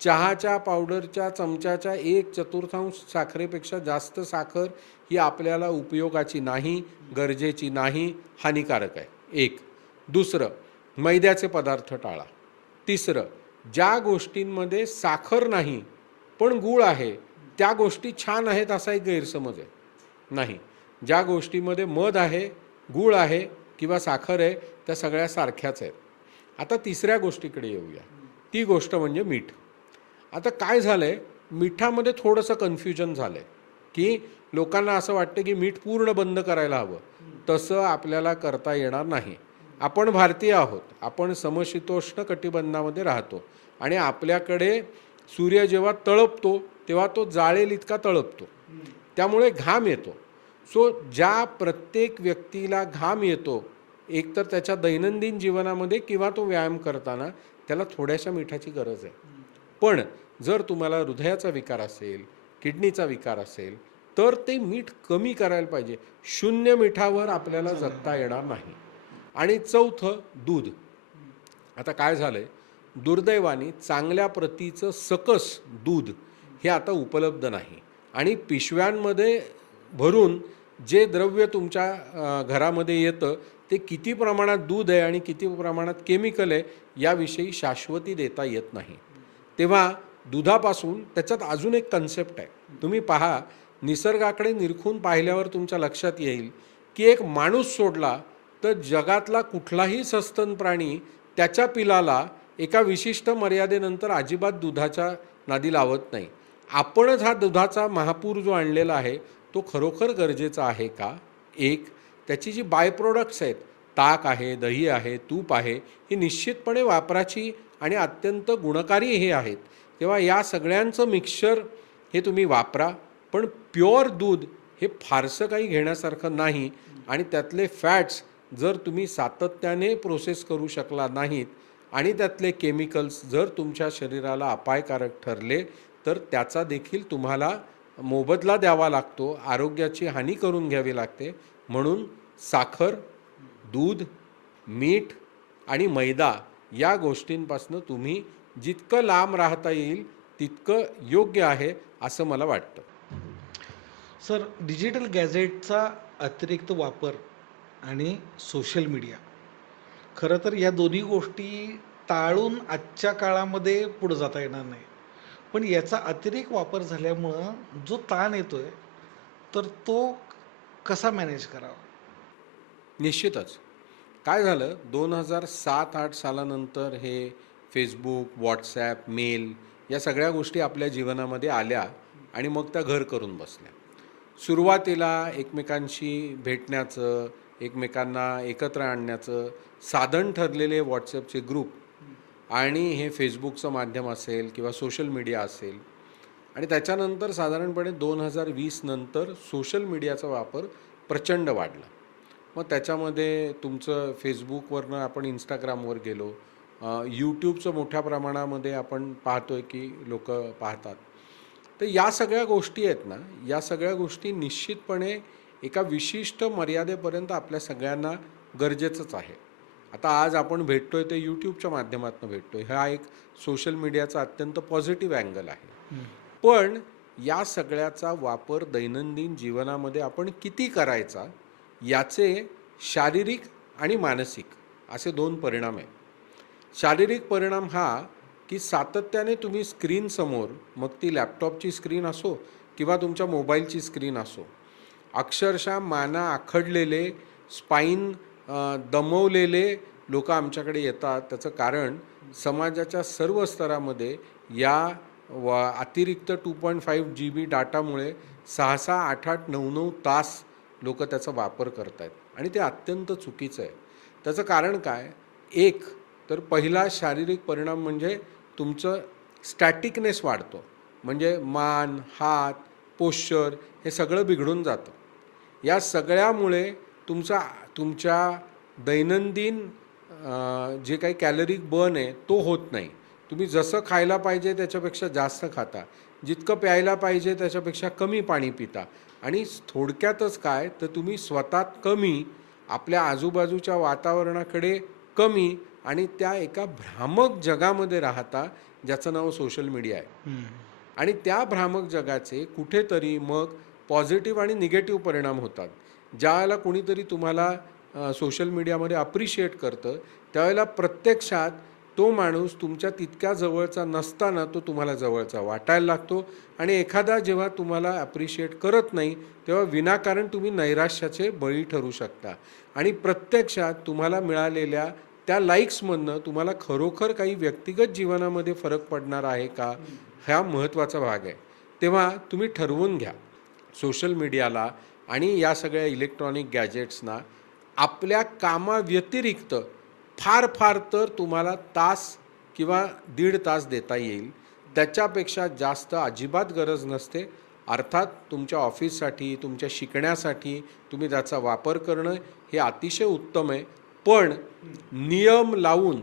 चहाच्या पावडरच्या चमच्याच्या 1/4 साखरेपेक्षा जास्त साखर ही आपल्याला उपयोगाची नाही, गरजेची नाही, हानिकारक आहे. एक. दुसरं, मैद्याचे पदार्थ टाळा. तिसरं, ज्या गोष्टींमध्ये साखर नाही पण गूळ आहे त्या गोष्टी छान आहेत असा एक गैरसमज आहे. नाही, ज्या गोष्टीमध्ये मध आहे, गूळ आहे किंवा साखर आहे त्या सगळ्या सारख्याच आहेत. आता तिसऱ्या गोष्टीकडे येऊया. ती गोष्ट म्हणजे मीठ. आता काय झालं आहे, मिठामध्ये थोडंसं कन्फ्युजन झालं आहे की लोकांना असं वाटतं की मीठ पूर्ण बंद करायला हवं. तसं आपल्याला करता येणार नाही. आपण भारतीय आहोत, आपण समशीतोष्ण कटिबंधामध्ये राहतो. आणि आपल्याकडे सूर्य जेव्हा तळपतो तेव्हा तो जाळेल इतका तळपतो, त्यामुळे घाम येतो. सो ज्या प्रत्येक व्यक्तीला घाम येतो, एकतर त्याच्या दैनंदिन जीवनामध्ये किंवा तो व्यायाम करताना, त्याला थोड्याशा मिठाची गरज आहे. पण जर तुम्हाला हृदयाचा विकार असेल, किडनीचा विकार असेल, तर ते मीठ कमी करायला पाहिजे. 0 मिठावर आपल्याला जगता येणार नाही. आणि चौथं, दूध. आता काय झालं आहे, दुर्दैवाने चांगल्या प्रतीचं सकस दूध हे आता उपलब्ध नाही. आणि पिशव्यांमध्ये भरून जे द्रव्य तुमच्या घरामध्ये येतं, ते किती प्रमाणात दूध आहे आणि किती प्रमाणात केमिकल आहे याविषयी शाश्वती देता येत नाही. तेव्हा दुधापासून त्याच्यात अजून एक कन्सेप्ट आहे. तुम्ही पहा, निसर्गाकडे निरखून पाहिल्यावर तुमच्या लक्षात येईल की एक माणूस सोडला तर जगातला कुठलाही सस्तन प्राणी त्याच्या पिलाला एका विशिष्ट मर्यादेनंतर अजिबात दुधाच्या नादी लावत नाही. आपणच हा दुधाचा महापूर जो आणलेला आहे तो खरोखर गरजेचा आहे का? एक, त्याची जी बाय प्रोडक्ट्स आहेत, ताक आहे, दही आहे, तूप आहे, ही निश्चितपणे वापराची आणि अत्यंत गुणकारी हे आहेत. तेव्हा या सगळ्यांचं मिक्सचर हे तुम्ही वापरा. पण प्युअर दूध हे फारसं काही घेण्यासारखं नाही. आणि त्यातले फॅट्स जर तुम्ही सातत्याने प्रोसेस करू शकला नाहीत आणि त्यातले केमिकल्स जर तुमच्या शरीराला अपायकारक ठरले तर त्याचा देखील तुम्हाला मोबदला द्यावा लागतो, आरोग्याची हानी करून घ्यावी लागते. म्हणून साखर, दूध, मीठ आणि मैदा या गोष्टींपासून तुम्ही जितकं लांब राहता येईल तितकं योग्य आहे असं मला वाटतं. सर, डिजिटल गॅजेटचा अतिरिक्त वापर आणि सोशल मीडिया, खरं तर या दोन्ही गोष्टी टाळून आजच्या काळामध्ये पुढे जाता येणार नाही. पण याचा अतिरेक वापर झाल्यामुळं जो ताण येतोय तर तो कसा मॅनेज करावा? निश्चितच. काय झालं, 2007-08 सालानंतर हे फेसबुक, व्हॉट्सॲप, मेल या सगळ्या गोष्टी आपल्या जीवनामध्ये आल्या आणि मग त्या घर करून बसल्या. सुरुवातीला एकमेकांशी भेटण्याचं, एकमेकांना एकत्र आणण्याचं साधन ठरलेले व्हॉट्सॲपचे ग्रुप आणि हे फेसबुकचं माध्यम असेल किंवा सोशल मीडिया असेल. आणि त्याच्यानंतर साधारणपणे 2020 नंतर सोशल मीडियाचा वापर प्रचंड वाढला. मग त्याच्यामध्ये तुमचं फेसबुकवरनं आपण इंस्टाग्रामवर गेलो, यूट्यूबचं मोठ्या प्रमाणामध्ये आपण पाहतोय की लोक पाहतात. तर या सगळ्या गोष्टी आहेत ना, या सगळ्या गोष्टी निश्चितपणे एका विशिष्ट मर्यादेपर्यंत आपल्या सगळ्यांना गरजेचंच आहे. आता आज आपण भेटतोय ते यूट्यूबच्या माध्यमातून भेटतोय, हा एक सोशल मीडियाचा अत्यंत पॉझिटिव्ह अँगल आहे. पण या सगळ्याचा वापर दैनंदिन जीवनामध्ये आपण किती करायचा याचे शारीरिक आणि मानसिक असे 2 परिणाम आहेत. शारीरिक परिणाम हा की सातत्याने तुम्ही स्क्रीनसमोर, मग ती लॅपटॉपची स्क्रीन असो किंवा तुमच्या मोबाईलची स्क्रीन असो, अक्षरशः माना आखडलेले, स्पाईन दमवलेले लोक आमच्याकडे येतात. त्याचं कारण समाजाच्या सर्व स्तरामध्ये या अतिरिक्त 2.5 GB डाटामुळे 6-6, 8-8, 9-9 तास लोक त्याचा वापर करत आहेत आणि ते अत्यंत चुकीचं आहे. त्याचं कारण काय? एक तर पहिला शारीरिक परिणाम म्हणजे तुमचं स्टॅटिकनेस वाढतो, म्हणजे मान, हात, पोश्चर हे सगळं बिघडून जातं. या सगळ्यामुळे तुमच्या दैनंदिन जे काही कॅलरिक बर्न आहे तो होत नाही. तुम्ही जसं खायला पाहिजे त्याच्यापेक्षा जास्त खाता, जितकं प्यायला पाहिजे त्याच्यापेक्षा कमी पाणी पिता. आणि थोडक्यातच काय तर तुम्ही स्वतः कमी, आपल्या आजूबाजूच्या वातावरणाकडे कमी आणि त्या एका भ्रामक जगामध्ये राहता ज्याचं नाव सोशल मीडिया आहे. आणि त्या भ्रामक जगाचे कुठेतरी मग पॉझिटिव्ह आणि निगेटिव्ह परिणाम होतात. ज्यावेळेला कोणीतरी तुम्हाला सोशल मीडियामध्ये अप्रिशिएट करतं त्यावेळेला प्रत्यक्षात तो माणूस तुमच्या तितक्या जवळचा नसताना तो तुम्हाला जवळचा वाटायला लागतो. आणि एखादा जेव्हा तुम्हाला अप्रिशिएट करत नाही तेव्हा विनाकारण तुम्ही नैराश्याचे बळी ठरू शकता. आणि प्रत्यक्षात तुम्हाला मिळालेल्या त्या लाईक्समधनं तुम्हाला खरोखर काही व्यक्तिगत जीवनामध्ये फरक पडणार आहे का, हा महत्त्वाचा भाग आहे. तेव्हा तुम्ही ठरवून घ्या, सोशल मीडियाला आणि या सगळ्या इलेक्ट्रॉनिक गॅजेट्सना आपल्या कामाव्यतिरिक्त फार फार तर तुम्हाला तास किंवा 1.5 तास देता येईल. त्याच्यापेक्षा जास्त अजिबात गरज नसते. अर्थात तुमच्या ऑफिससाठी, तुमच्या शिकण्यासाठी तुम्ही त्याचा वापर करणं हे अतिशय उत्तम आहे. पण नियम लावून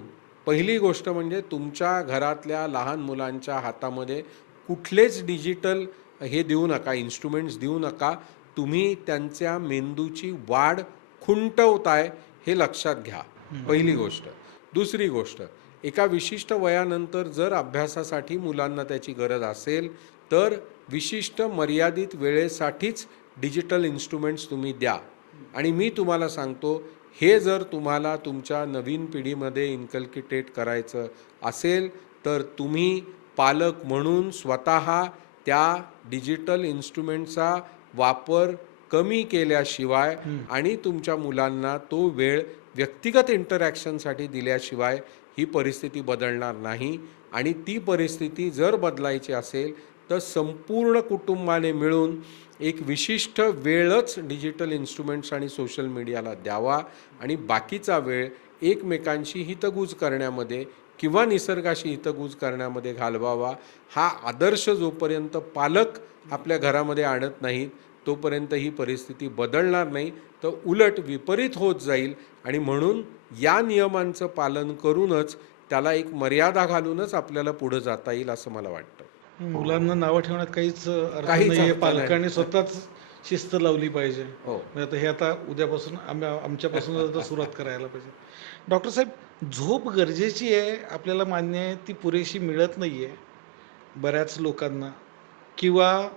पहिली गोष्ट म्हणजे तुमच्या घरातल्या लहान मुलांच्या हातामध्ये कुठलेच डिजिटल हे देऊ नका, इन्स्ट्रुमेंट्स देऊ नका. तुम्ही त्यांच्या मेंदूची वाढ खुंटवताय हे लक्षात घ्या, पहिली गोष्ट. दुसरी गोष्ट, एका विशिष्ट वयानंतर जर अभ्यासासाठी मुलांना त्याची गरज असेल तर विशिष्ट मर्यादित वेळेसाठीच डिजिटल इन्स्ट्रुमेंट्स तुम्ही द्या. आणि मी तुम्हाला सांगतो, हे जर तुम्हाला तुमच्या नवीन पिढीमध्ये इन्कल्किटेट करायचं असेल तर तुम्ही पालक म्हणून स्वतः त्या डिजिटल इन्स्ट्रुमेंटचा वापर कमी केल्याशिवाय आणि तुमच्या मुलांना तो वेळ व्यक्तिगत इंटरॅक्शनसाठी दिल्याशिवाय ही परिस्थिती बदलणार नाही. आणि ती परिस्थिती जर बदलायची असेल तर संपूर्ण कुटुंबाने मिळून एक विशिष्ट वेळच डिजिटल इन्स्ट्रुमेंट्स आणि सोशल मीडियाला द्यावा आणि बाकीचा वेळ एकमेकांशी हितगुज करण्यामध्ये किंवा निसर्गाशी हितगुज करण्यामध्ये घालवावा. हा आदर्श जोपर्यंत पालक आपल्या घरामध्ये आणत नाहीत तोपर्यंत ही परिस्थिती बदलणार नाही, तर उलट विपरीत होत जाईल. आणि म्हणून या नियमांचं पालन करूनच त्याला एक मर्यादा घालूनच आपल्याला पुढे जाता येईल असं मला वाटतं. मुलांना नावं ठेवण्यात काहीच अर्थ काहीच नाहीये. अर्थ नाही. पालकांनी स्वतःच शिस्त लावली पाहिजे. हो. म्हणजे हे आता उद्यापासून आमच्यापासून आता सुरुवात करायला पाहिजे. डॉक्टर साहेब, झोप गरजेची आहे, आपल्याला मान्य आहे, ती पुरेशी मिळत नाहीये बऱ्याच लोकांना, किंवा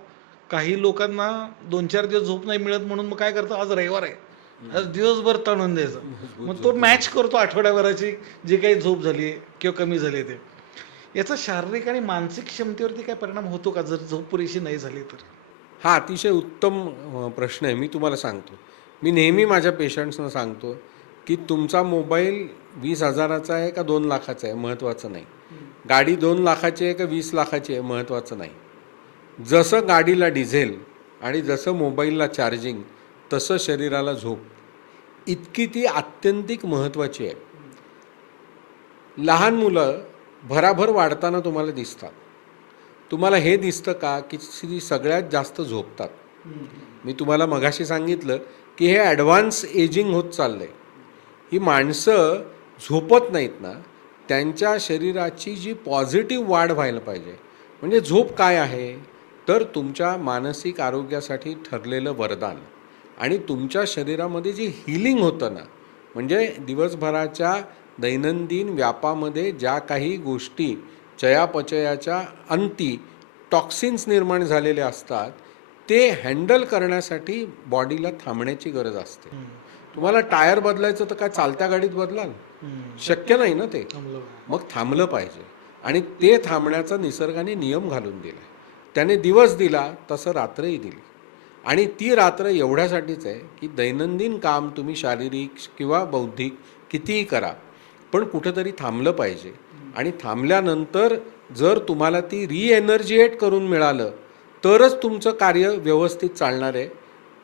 काही लोकांना 2-4 दिवस झोप नाही मिळत म्हणून मग काय करतो, आज रविवार आहे, आज दिवसभर ताणून द्यायचं. मग तो मॅच करतो आठवड्याभराची जी काही झोप झाली किंवा कमी झाली ते. याचा शारीरिक आणि मानसिक क्षमतेवरती काय परिणाम होतो का जर झोप पुरेशी नाही झाली तर? हा अतिशय उत्तम प्रश्न आहे. मी तुम्हाला सांगतो, मी नेहमी माझ्या पेशंट्सना सांगतो की तुमचा मोबाईल 20,000चा आहे का 2 लाखाचा आहे महत्त्वाचं नाही. गाडी 2 लाखाची आहे का 20 लाखाची आहे महत्त्वाचं नाही. जसं गाडीला डिझेल आणि जसं मोबाईलला चार्जिंग तसं शरीराला झोप इतकी ती आत्यंतिक महत्त्वाची आहे. लहान मुलं भराभर वाढताना तुम्हाला दिसतात. तुम्हाला हे दिसतं का की ती सगळ्यात जास्त झोपतात? मी तुम्हाला मगाशी सांगितलं की हे ॲडव्हान्स एजिंग होत चाललं आहे. ही माणसं झोपत नाहीत ना, त्यांच्या शरीराची जी पॉझिटिव्ह वाढ व्हायला पाहिजे. म्हणजे झोप काय आहे तर तुमच्या मानसिक आरोग्यासाठी ठरलेलं वरदान. आणि तुमच्या शरीरामध्ये जी हीलिंग होतं ना, म्हणजे दिवसभराच्या दैनंदिन व्यापामध्ये ज्या काही गोष्टी चयापचयाच्या अंती टॉक्सिन्स निर्माण झालेले असतात ते हँडल करण्यासाठी बॉडीला थांबण्याची गरज असते. तुम्हाला टायर बदलायचं तर काय चालत्या गाडीत बदलाल? शक्य नाही ना ते. मग थांबलं पाहिजे. आणि ते थांबण्याचा निसर्गाने नियम घालून दिला. त्याने दिवस दिला तसं रात्रही दिली. आणि ती रात्र एवढ्यासाठीच आहे की दैनंदिन काम तुम्ही शारीरिक किंवा बौद्धिक कितीही करा, पण कुठंतरी थांबलं पाहिजे. आणि थांबल्यानंतर जर तुम्हाला ती रिएनर्जिएट करून मिळालं तरच तुमचं कार्य व्यवस्थित चालणार आहे.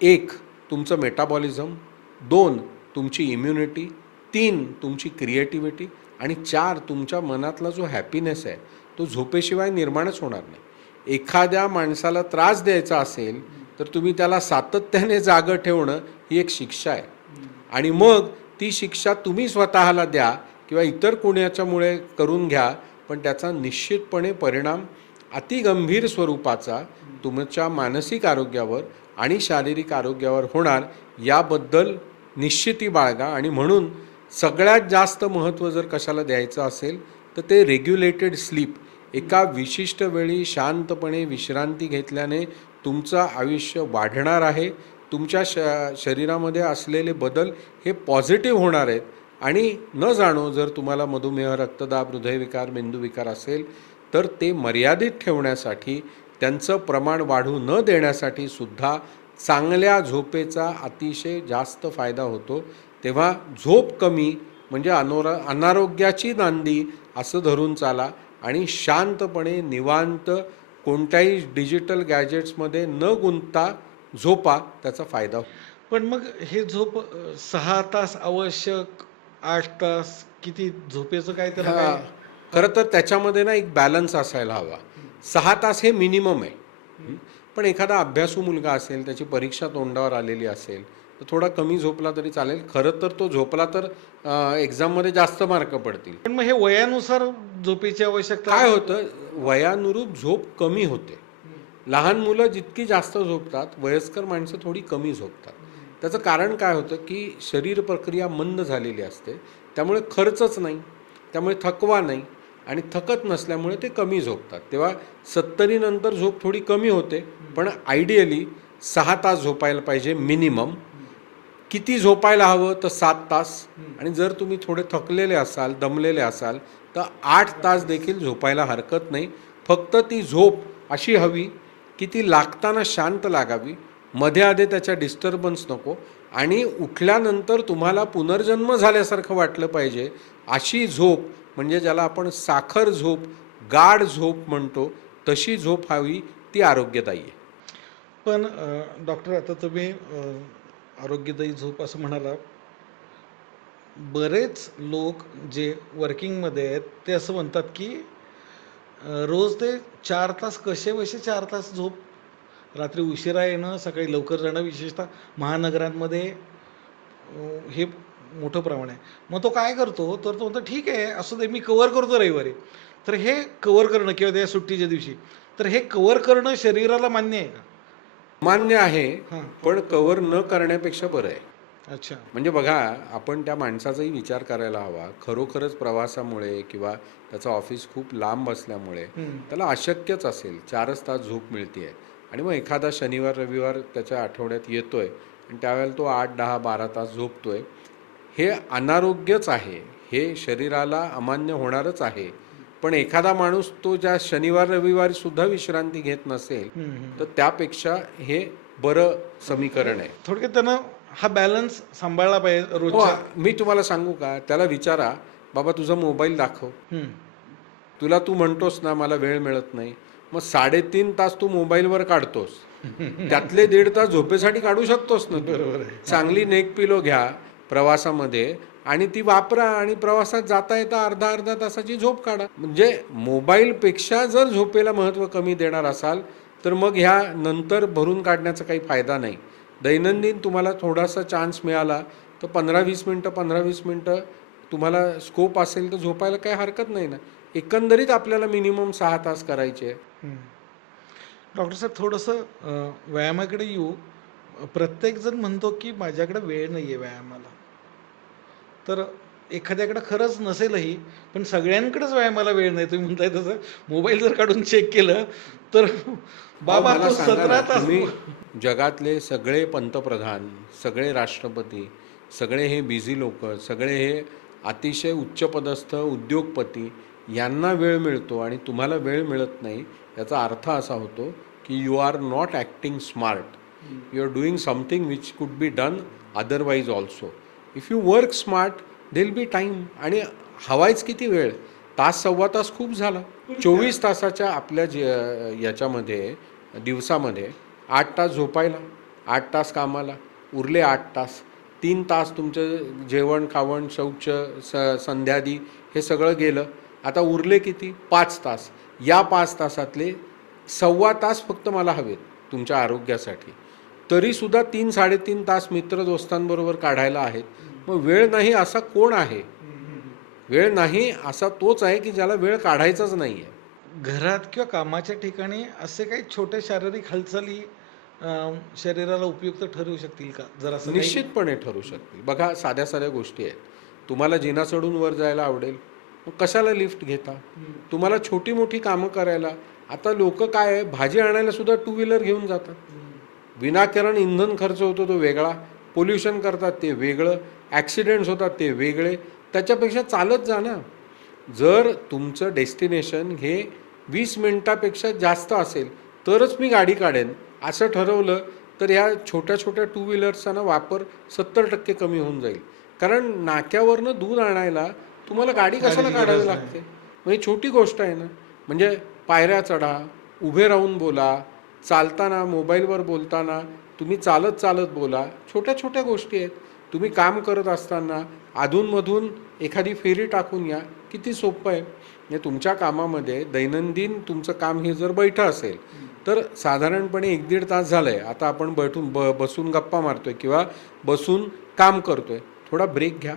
1 तुमचं मेटाबॉलिझम, 2 तुमची इम्युनिटी, 3 तुमची क्रिएटिव्हिटी आणि 4 तुमच्या मनातला जो हॅपीनेस आहे तो झोपेशिवाय निर्माणच होणार नाही. एखाद्या माणसाला त्रास द्यायचा असेल तर तुम्ही त्याला सातत्याने जागं ठेवणं ही एक शिक्षा आहे. आणि मग ती शिक्षा तुम्ही स्वतःला द्या किंवा इतर कोणाच्यामुळे करून घ्या, पण त्याचा निश्चितपणे परिणाम अतिगंभीर स्वरूपाचा तुमच्या मानसिक आरोग्यावर आणि शारीरिक आरोग्यावर होणार याबद्दल निश्चिती बाळगा. आणि म्हणून सगळ्यात जास्त महत्त्व जर कशाला द्यायचं असेल तर ते रेग्युलेटेड स्लीप. एका विशिष्ट वेळी शांतपणे विश्रांती घेतल्याने तुमचं आयुष्य वाढणार आहे. तुमच्या शरीरामध्ये असलेले बदल हे पॉझिटिव्ह होणार आहेत. आणि न जाणो जर तुम्हाला मधुमेह, रक्तदाब, हृदयविकार, मेंदूविकार असेल तर ते मर्यादित ठेवण्यासाठी, त्यांचं प्रमाण वाढू न देण्यासाठी सुद्धा चांगल्या झोपेचा अतिशय जास्त फायदा होतो. तेव्हा झोप कमी म्हणजे अनारोग्याची नांदी असं धरून चाला आणि शांतपणे निवांत कोणत्याही डिजिटल गॅजेट्समध्ये न गुंतता झोपा, त्याचा फायदा होतो. पण मग हे झोप 6 तास आवश्यक, 8 तास, किती झोपेचं काय त्याला काय? खरं तर त्याच्यामध्ये ना एक बॅलन्स असायला हवा. 6 तास हे मिनिमम आहे. पण एखादा अभ्यासू मुलगा असेल, त्याची परीक्षा तोंडावर आलेली असेल, तर थोडा कमी झोपला तरी चालेल. खरं तर तो झोपला तर एक्झाममध्ये जास्त मार्क पडतील. पण मग हे वयानुसार झोपेची आवश्यकता काय होतं, वयानुरूप झोप कमी होते. लहान मुलं जितकी जास्त झोपतात, वयस्कर माणसं थोडी कमी झोपतात. त्याचं कारण काय होतं की शरीर प्रक्रिया मंद झालेली असते, त्यामुळे खर्चच नाही, त्यामुळे थकवा नाही आणि थकत नसल्यामुळे ते कमी झोपतात. तेव्हा 70 नंतर झोप थोडी कमी होते, पण आयडियली 6 तास झोपायला पाहिजे मिनिमम. किती झोपायला हवं तर 7 तास. आणि जर तुम्ही थोडे थकलेले असाल, दमलेले असाल तर 8 तास देखील झोपायला हरकत नाही. फक्त ती झोप अशी हवी की ती लागताना शांत लागावी, मध्ये आधे त्याच्या डिस्टर्बन्स नको आणि उठल्यानंतर तुम्हाला पुनर्जन्म झाल्यासारखं वाटलं पाहिजे. अशी झोप म्हणजे ज्याला आपण साखर झोप, गाढ झोप म्हणतो, तशी झोप हवी. ती आरोग्यदायी आहे. पण डॉक्टर आता तुम्ही आरोग्यदायी झोप असं म्हणाला. बरेच लोक जे वर्किंगमध्ये आहेत ते असं म्हणतात की रोज ते 4 तास कसे बसे 4 तास झोप, रात्री उशिरा येणं, सकाळी लवकर जाणं, विशेषतः महानगरांमध्ये हे मोठं प्रमाण आहे. मग तो काय करतो तर तो म्हणतो ठीक आहे असू दे मी कवर करतो रविवारी. तर हे कवर करणं किंवा त्या सुट्टीच्या दिवशी तर हे कवर करणं शरीराला मान्य आहे का? मान्य आहे, हां. पण कव्हर न करण्यापेक्षा बरं आहे. अच्छा. म्हणजे बघा, आपण त्या माणसाचाही विचार करायला हवा. खरोखरच प्रवासामुळे किंवा त्याचं ऑफिस खूप लांब असल्यामुळे त्याला अशक्यच असेल 4च तास झोप मिळते आहे आणि मग एखादा शनिवार रविवार त्याच्या आठवड्यात येतोय आणि त्यावेळेला तो 8, 10, 12 तास झोपतोय. हे अनारोग्यच आहे, हे शरीराला अमान्य होणारच आहे. पण एखादा माणूस तो ज्या शनिवार रविवारी सुद्धा विश्रांती घेत नसेल तर त्यापेक्षा हे बरं समीकरण आहे. थोडक्यात त्यानं हा बॅलन्स सांभाळला पाहिजे हो, रोजच्या. मी तुम्हाला सांगू का, त्याला विचारा, बाबा तुझा मोबाईल दाखव. तुला तू म्हणतोस ना मला वेळ मिळत नाही, मग 3.5 तास तू मोबाईलवर काढतोस, त्यातले 1.5 तास झोपेसाठी काढू शकतोस ना. बरोबर आहे. चांगली नेक पिलो घ्या प्रवासामध्ये आणि ती वापरा आणि प्रवासात जाता येता अर्धा तासाची झोप काढा. म्हणजे मोबाईलपेक्षा जर झोपेला महत्त्व कमी देणार असाल तर मग ह्या नंतर भरून काढण्याचा काही फायदा नाही. दैनंदिन तुम्हाला थोडासा चान्स मिळाला तर 15-20 मिनटं तुम्हाला स्कोप असेल तर झोपायला काही हरकत नाही ना. एकंदरीत आपल्याला मिनिमम 6 तास करायचे आहे. डॉक्टर साहेब थोडंसं व्यायामाकडे येऊ. प्रत्येकजण म्हणतो की माझ्याकडे वेळ नाही आहे व्यायामाला. तर एखाद्याकडे खरंच नसेलही, पण सगळ्यांकडेच व्यायामाला वेळ नाही. तुम्ही म्हणताय तसं मोबाईल जर काढून चेक केलं तर बाबा मला तो सांगा 17 ना, तास. तुम्ही जगातले सगळे पंतप्रधान, सगळे राष्ट्रपती, सगळे हे बिझी लोक, सगळे हे अतिशय उच्चपदस्थ उद्योगपती, यांना वेळ मिळतो आणि तुम्हाला वेळ मिळत नाही. याचा अर्थ असा होतो की you are not acting smart. You are doing something which could be done otherwise also. If you work smart they'll be time. आणि हवायच किती वेळ, तास 1.25 तास खूप झाला. 24 तासाच्या आपल्या याच्यामध्ये दिवसामध्ये 8 तास झोपायला, 8 तास कामाला, उरले 8 तास. 3 तास तुमचं जेवण खावण शौच संध्यादी हे सगळं गेलं. आता उरले किती? 5 तास. या 5 तासातले 1.25 तास फक्त मला हवेत तुमच्या आरोग्यासाठी. तरीसुद्धा 3-3.5 तास मित्रदोस्तांबरोबर काढायला आहेत. मग वेळ नाही असा कोण आहे? वेळ नाही असा तोच आहे की ज्याला वेळ काढायचाच नाही आहे. घरात किंवा कामाच्या ठिकाणी असे काही छोटे शारीरिक हालचाली शरीराला उपयुक्त ठरू शकतील का? जर असं काही- निश्चितपणे ठरू शकतील. बघा, साध्या साध्या गोष्टी आहेत. तुम्हाला जिना चढून वर जायला आवडेल, मग कशाला लिफ्ट घेता? तुम्हाला छोटी मोठी कामं करायला, आता लोक काय आहे, भाजी आणायला सुद्धा 2 व्हीलर घेऊन जातात. विनाकारण इंधन खर्च होतो तो वेगळा, पोल्युशन करतात ते वेगळं, ॲक्सिडेंट्स होतात ते वेगळे. त्याच्यापेक्षा चालत जा ना. जर तुमचं डेस्टिनेशन हे 20 मिनिटापेक्षा जास्त असेल तरच मी गाडी काढेन असं ठरवलं तर या छोट्या छोट्या 2 व्हीलर्सचा ना वापर 70% कमी होऊन जाईल. कारण नाक्यावरनं दूध आणायला तुम्हाला गाडी कशाला काढावी लागते? मग ही छोटी गोष्ट आहे ना. म्हणजे पायऱ्या चढा, उभे राहून बोला, चालताना मोबाईलवर बोलताना तुम्ही चालत चालत बोला. छोट्या छोट्या गोष्टी आहेत. तुम्ही काम करत असताना अधूनमधून एखादी फेरी टाकून या. किती सोपं आहे. म्हणजे तुमच्या कामामध्ये दैनंदिन तुमचं काम हे जर बैठं असेल तर साधारणपणे 1-1.5 तास झालंय, आता आपण बसून गप्पा मारतोय किंवा बसून काम करतोय, थोडा ब्रेक घ्या.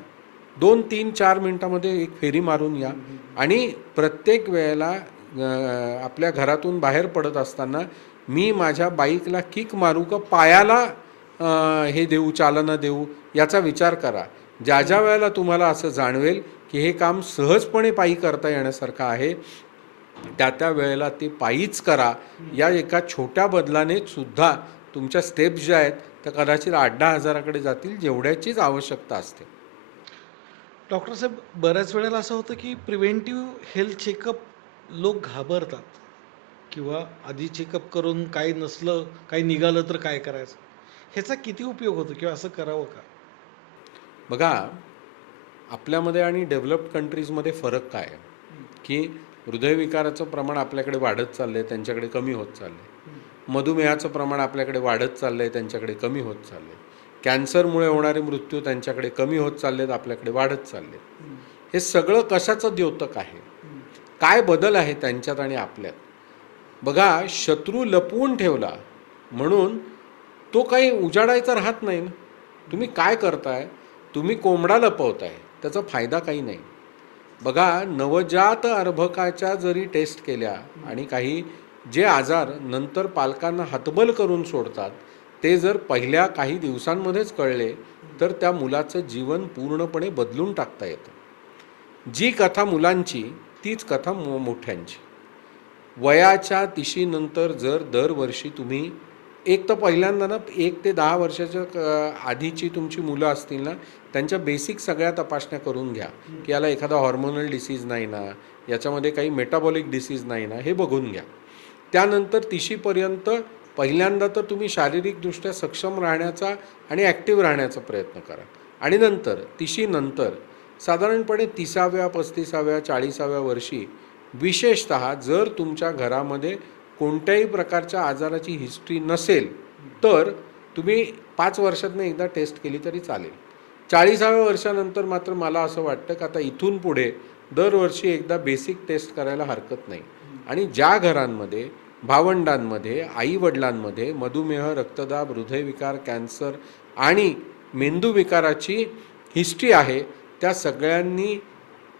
2-3-4 मिनिटामध्ये एक फेरी मारून या. आणि प्रत्येक वेळेला आपल्या घरातून बाहेर पडत असताना मी माझ्या बाईकला किक मारू का पायाला हे देऊ, चालना देऊ, याचा विचार करा. ज्या ज्या वेळेला तुम्हाला असं जाणवेल की हे काम सहजपणे पायी करता येण्यासारखं आहे, त्या वेळेला ते पायीच करा. या एका छोट्या बदलाने सुद्धा तुमच्या स्टेप्स ज्या आहेत त्या कदाचित 8-10 हजाराकडे जातील, जेवढ्याचीच आवश्यकता असते. डॉक्टर साहेब, बऱ्याच वेळेला असं होतं की प्रिव्हेंटिव्ह हेल्थ चेकअप लोक घाबरतात किंवा आधी चेकअप करून काही नसलं, काही निघालं तर काय करायचं? ह्याचा किती उपयोग होतो किंवा असं करावं का? बघा, आपल्यामध्ये आणि डेव्हलप्ड कंट्रीजमध्ये फरक काय आहे की हृदयविकाराचं प्रमाण आपल्याकडे वाढत चाललं आहे, त्यांच्याकडे कमी होत चाललं आहे. मधुमेहाचं प्रमाण आपल्याकडे वाढत चाललं आहे, त्यांच्याकडे कमी होत चाललं आहे. कॅन्सरमुळे होणारे मृत्यू त्यांच्याकडे कमी होत चालले आहेत, आपल्याकडे वाढत चालले आहेत. हे सगळं कशाचं द्योतक आहे? काय बदल आहे त्यांच्यात आणि आपल्यात? बघा, शत्रू लपवून ठेवला म्हणून तो काही उजाडायचा राहत नाही ना. तुम्ही काय करताय? तुम्ही कोंबडा लपवताय, त्याचा फायदा काही नाही. बघा, नवजात अर्भकाच्या जरी टेस्ट केल्या आणि काही जे आजार नंतर पालकांना हतबल करून सोडतात ते जर पहिल्या काही दिवसांमध्येच कळले तर त्या मुलाचं जीवन पूर्णपणे बदलून टाकता येतं. जी कथा मुलांची तीच कथा मोठ्यांची. वयाच्या 30 नंतर जर दरवर्षी तुम्ही एक तर पहिल्यांदा ना 1 ते 10 वर्षाच्या आधीची तुमची मुलं असतील ना, त्यांच्या बेसिक सगळ्या तपासण्या करून घ्या की याला एखादा हॉर्मोनल डिसीज नाही ना, याच्यामध्ये काही मेटाबॉलिक डिसीज नाही ना, हे बघून घ्या. त्यानंतर 30पर्यंत पहिल्यांदा तर तुम्ही शारीरिकदृष्ट्या सक्षम राहण्याचा आणि ॲक्टिव्ह राहण्याचा प्रयत्न करा. आणि नंतर 30 नंतर साधारणपणे 30व्या 35व्या 40व्या वर्षी विशेषतः जर तुमच्या घरामध्ये कोणत्याही प्रकारच्या आजाराची हिस्ट्री नसेल तर तुम्ही 5 वर्षातनं एकदा टेस्ट केली तरी चालेल. 40व्या वर्षानंतर मात्र मला असं वाटतं की आता इथून पुढे दरवर्षी एकदा बेसिक टेस्ट करायला हरकत नाही. आणि ज्या घरांमध्ये भावंडांमध्ये आईवडिलांमध्ये मधुमेह, रक्तदाब, हृदयविकार, कॅन्सर आणि मेंदूविकाराची हिस्ट्री आहे त्या सगळ्यांनी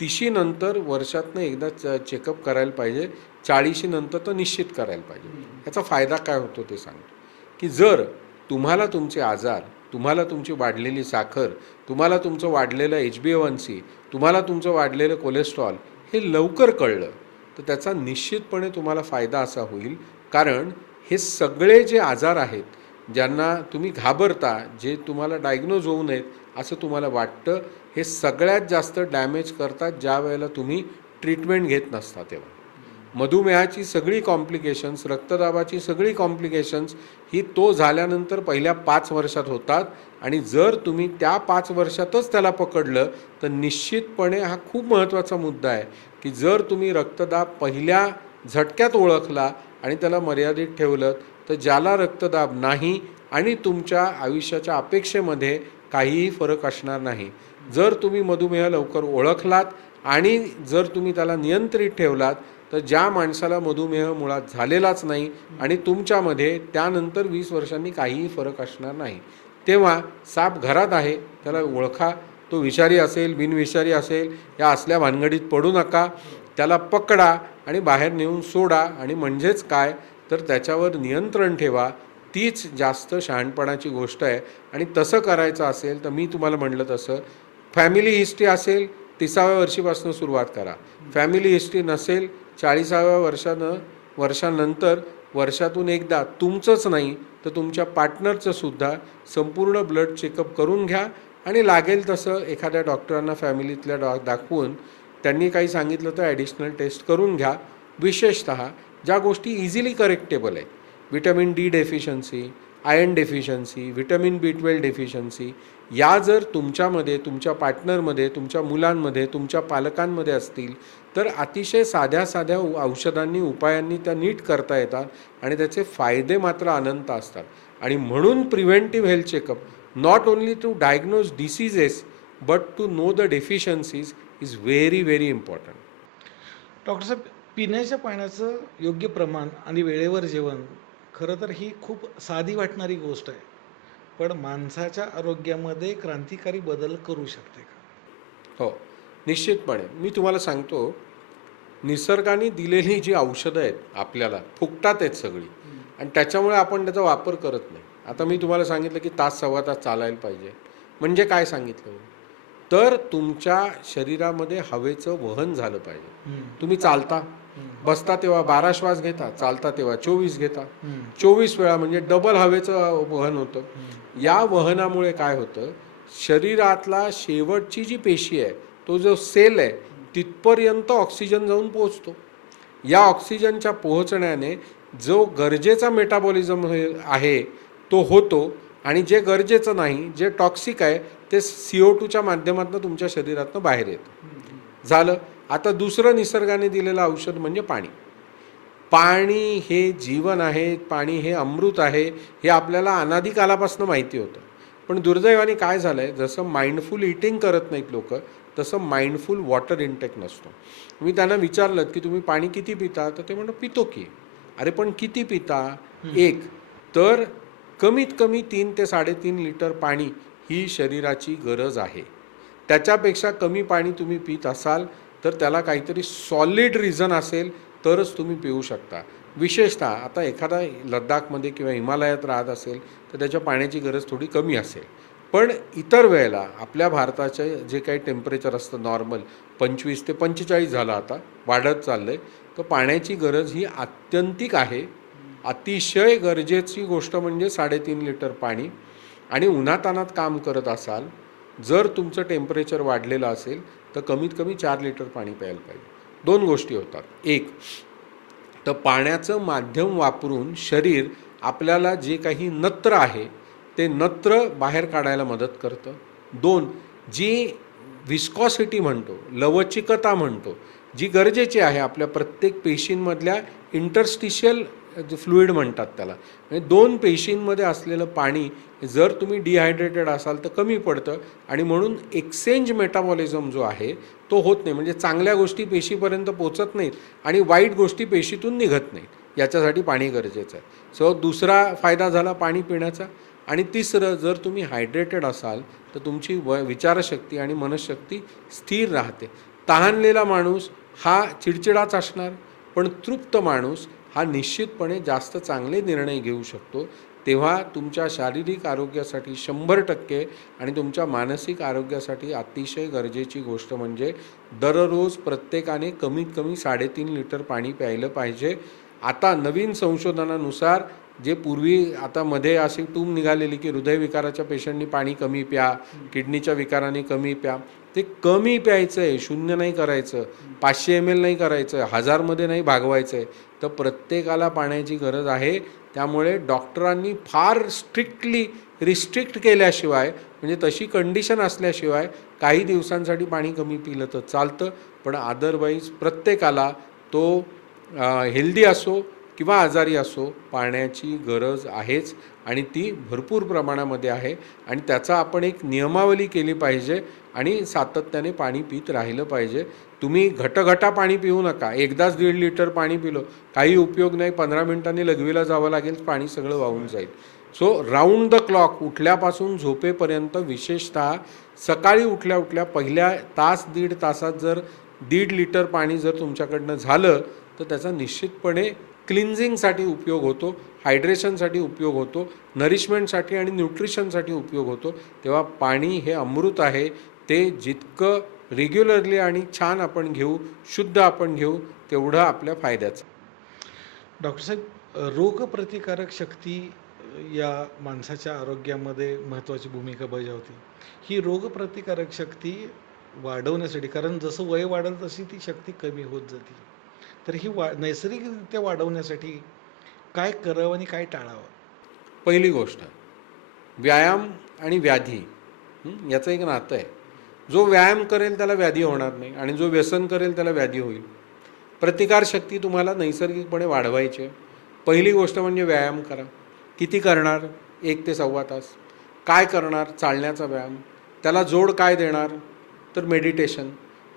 30 नंतर वर्षातनं एकदा चेकअप करायला पाहिजे. 40 नंतर तर निश्चित करायला पाहिजे. याचा फायदा काय होतो ते सांगतो की जर तुम्हाला तुमचे आजार, तुम्हाला तुमची वाढलेली साखर, तुम्हाला तुमचं वाढलेलं HbA1c, तुम्हाला तुमचं वाढलेलं कोलेस्ट्रॉल हे लवकर कळलं तर त्याचा निश्चितपणे तुम्हाला फायदा असा होईल. कारण हे सगळे जे आजार आहेत ज्यांना तुम्ही घाबरता, जे तुम्हाला डायग्नोज होऊ नयेत असं तुम्हाला वाटतं, हे सगळ्यात जास्त डॅमेज करतात ज्या वेळेला तुम्ही ट्रीटमेंट घेत नसता तेव्हा. मधुमेहाची सगळी कॉम्प्लिकेशन्स, रक्तदाबाची सगळी कॉम्प्लिकेशन्स ही तो झाल्यानंतर पहिल्या 5 वर्षात होतात. आणि जर तुम्ही त्या 5 वर्षातच त्याला पकडलं तर निश्चितपणे हा खूप महत्त्वाचा मुद्दा आहे की जर तुम्ही रक्तदाब पहिल्या झटक्यात ओळखला आणि त्याला मर्यादित ठेवलं तर ज्याला रक्तदाब नाही आणि तुमच्या आयुष्याच्या अपेक्षेमध्ये काहीही फरक असणार नाही. जर तुम्ही मधुमेह लवकर ओळखलात आणि जर तुम्ही त्याला नियंत्रित ठेवलात तर ज्या माणसाला मधुमेह मुळात झालेलाच नाही आणि तुमच्यामध्ये त्यानंतर 20 वर्षांनी काहीही फरक असणार नाही. तेव्हा साप घरात आहे, त्याला ओळखा. तो विषारी असेल, बिनविषारी असेल, या असल्या भानगडीत पडू नका. त्याला पकडा आणि बाहेर नेऊन सोडा. आणि म्हणजेच काय तर त्याच्यावर नियंत्रण ठेवा. तीच जास्त शहाणपणाची गोष्ट आहे. आणि तसं करायचं असेल तर मी तुम्हाला म्हटलं तसं फॅमिली हिस्ट्री असेल 30व्या वर्षीपासून सुरुवात करा. फॅमिली हिस्ट्री नसेल 40व्या वर्षानंतर वर्षातून एकदा तुमचंच नाही तर तुमच्या पार्टनरचं सुद्धा संपूर्ण ब्लड चेकअप करून घ्या. आणि लागेल तसं एखाद्या डॉक्टरांना फॅमिलीतल्या दाखवून त्यांनी काही सांगितलं तर ॲडिशनल टेस्ट करून घ्या. विशेषतः ज्या गोष्टी इझिली करेक्टेबल आहेत, vitamin D deficiency, iron deficiency, vitamin B12 deficiency, या जर तुमच्यामध्ये, तुमच्या पार्टनरमध्ये, तुमच्या मुलांमध्ये, तुमच्या पालकांमध्ये असतील तर अतिशय साध्या औषधांनी, उपायांनी त्या नीट करता येतात आणि त्याचे फायदे मात्र अनंत असतात. आणि म्हणून preventive health checkup not only to diagnose diseases but to know the deficiencies is very very important. Doctor साहेब, पिण्याच्या पाण्याचं योग्य प्रमाण आणि वेळेवर जेवण खरं तर ही खूप साधी वाटणारी गोष्ट आहे, पण माणसाच्या आरोग्यामध्ये क्रांतिकारी बदल करू शकते का? हो, निश्चितपणे. मी तुम्हाला सांगतो, निसर्गाने दिलेली जी औषधं आहेत आपल्याला फुकटात आहेत सगळी, आणि त्याच्यामुळे आपण त्याचा वापर करत नाही. आता मी तुम्हाला सांगितलं की तास सव्वा तास चालायला पाहिजे. म्हणजे काय सांगितलं? तर तुमच्या शरीरामध्ये हवेचं वहन झालं पाहिजे. तुम्ही चालता, बसता तेव्हा 12 श्वास घेता, चालता तेव्हा 24 घेता. 24 वेळा म्हणजे डबल हवेचं वहन होतं. या वहनामुळे काय होतं, शरीरातला शेवटची जी पेशी आहे, तो जो सेल आहे, तिथपर्यंत ऑक्सिजन जाऊन पोहोचतो. या ऑक्सिजनच्या पोहोचण्याने जो गरजेचा मेटाबॉलिझम आहे तो होतो, आणि जे गरजेचं नाही, जे टॉक्सिक आहे, ते CO2च्या माध्यमातून तुमच्या शरीरातून बाहेर येतं. झालं. आता दुसरं निसर्गाने दिलेलं औषध म्हणजे पाणी. पाणी हे जीवन आहे, पाणी हे अमृत आहे, हे आपल्याला अनादी कालापासून माहिती होतं. पण दुर्दैवाने काय झालं आहे, जसं माइंडफुल ईटिंग करत नाहीत लोक, तसं माइंडफुल वॉटर इंटेक नसतो. मी त्यांना विचारलं की तुम्ही पाणी किती पिता, तर ते म्हणतात पितो की. अरे पण किती पिता? एक तर कमीत कमी 3 ते 3.5 लिटर पाणी ही शरीराची गरज आहे. त्याच्यापेक्षा कमी पाणी तुम्ही पित असाल तर त्याला काहीतरी सॉलिड रिझन असेल तरच तुम्ही पिऊ शकता. विशेषतः आता एखादा लद्दाखमध्ये किंवा हिमालयात राहत असेल तर त्याच्या पाण्याची गरज थोडी कमी असेल. पण इतर वेळेला आपल्या भारताचे जे काही टेम्परेचर असतं नॉर्मल 25 ते 45 झालं, आता वाढत चाललं आहे, तर पाण्याची गरज ही आत्यंतिक आहे. अतिशय गरजेची गोष्ट म्हणजे 3.5 लिटर पाणी. आणि उन्हातान्हात काम करत असाल, जर तुमचं टेम्परेचर वाढलेलं असेल तर कमीत कमी 4 लिटर पाणी प्यायला पाहिजे. 2 गोष्टी होतात. एक तर पाण्याचं माध्यम वापरून शरीर आपल्याला जे काही नत्र आहे ते नत्र बाहेर काढायला मदत करतं. 2 जी विस्कॉसिटी म्हणतो, लवचिकता म्हणतो, जी गरजेची आहे आपल्या प्रत्येक पेशींमधल्या इंटरस्टिशियल फ्लुइड म्हणतात त्याला, म्हणजे 2 पेशींमध्ये असलेलं पाणी जर तुम्ही डिहायड्रेटेड असाल तर कमी पडतं, आणि म्हणून एक्सचेंज मेटाबॉलिझम जो आहे तो होत नाही. म्हणजे चांगल्या गोष्टी पेशीपर्यंत पोचत नाहीत आणि वाईट गोष्टी पेशीतून निघत नाहीत. याच्यासाठी पाणी गरजेचं आहे. सो दुसरा फायदा झाला पाणी पिण्याचा. आणि तिसरं, जर तुम्ही हायड्रेटेड असाल तर तुमची विचारशक्ती आणि मनशक्ती स्थिर राहते. तहानलेला माणूस हा चिडचिडाच असणार, पण तृप्त माणूस हा निश्चितपणे जास्त चांगले निर्णय घेऊ शकतो. तेव्हा तुमच्या शारीरिक आरोग्यासाठी 100% आणि तुमच्या मानसिक आरोग्यासाठी अतिशय गरजेची गोष्ट म्हणजे दररोज प्रत्येकाने कमीत कमी 3.5 लिटर पाणी प्यायलं पाहिजे. आता नवीन संशोधनानुसार जे पूर्वी आता मध्ये अशी टूम निघालेली की हृदयविकाराच्या पेशंटनी पाणी कमी प्या, किडनीच्या विकाराने कमी प्या, ते कमी प्यायचं आहे, 0 नाही करायचं, 500 ml नाही करायचं, 1000मध्ये नाही भागवायचं आहे. तर प्रत्येकाला पाण्याची गरज आहे. त्यामुळे डॉक्टरांनी फार स्ट्रिक्टली रिस्ट्रिक्ट केल्याशिवाय, म्हणजे तशी कंडिशन असल्याशिवाय काही दिवसांसाठी पाणी कमी पिलं तर चालतं, पण अदरवाईज प्रत्येकाला तो हेल्दी असो किंवा आजारी असो पाण्याची गरज आहेच, आणि ती भरपूर प्रमाणामध्ये आहे. आणि त्याचा आपण एक नियमावली केली पाहिजे आणि सातत्याने पाणी पित राहिलं पाहिजे. तुम्ही घटघटा पाणी पिऊ नका. एकदाच 1.5 लिटर पाणी पिलं काही उपयोग नाही. 15 मिनिटांनी लघवीला जावं लागेल, पाणी सगळं वाहून जाईल. सो राऊंड द क्लॉक उठल्यापासून झोपेपर्यंत, विशेषतः सकाळी उठल्या उठल्या पहिल्या तास 1.5 तासात जर 1.5 लिटर पाणी जर तुमच्याकडनं झालं तर त्याचा निश्चितपणे क्लिन्झिंगसाठी उपयोग होतो, हायड्रेशनसाठी उपयोग होतो, नरिशमेंटसाठी आणि न्यूट्रिशनसाठी उपयोग होतो. तेव्हा पाणी हे अमृत आहे. ते जितकं रेग्युलरली आणि छान आपण घेऊ, शुद्ध आपण घेऊ, तेवढं आपल्या फायद्याचं. डॉक्टर साहेब, रोगप्रतिकारक शक्ती या माणसाच्या आरोग्यामध्ये महत्त्वाची भूमिका बजावते. ही रोगप्रतिकारक शक्ती वाढवण्यासाठी, कारण जसं वय वाढेल तशी ती शक्ती कमी होत जाते, तर ही नैसर्गिकरित्या वाढवण्यासाठी काय करावं आणि काय टाळावं? पहिली गोष्ट, व्यायाम आणि व्याधी याचं एक नातं आहे. जो व्यायाम करेल त्याला व्याधी होणार नाही, आणि जो व्यसन करेल त्याला व्याधी होईल. प्रतिकारशक्ती तुम्हाला नैसर्गिकपणे वाढवायची आहे. पहिली गोष्ट म्हणजे व्यायाम करा. किती करणार? 1 ते सव्वा तास. काय करणार? चालण्याचा व्यायाम. त्याला जोड काय देणार? तर मेडिटेशन.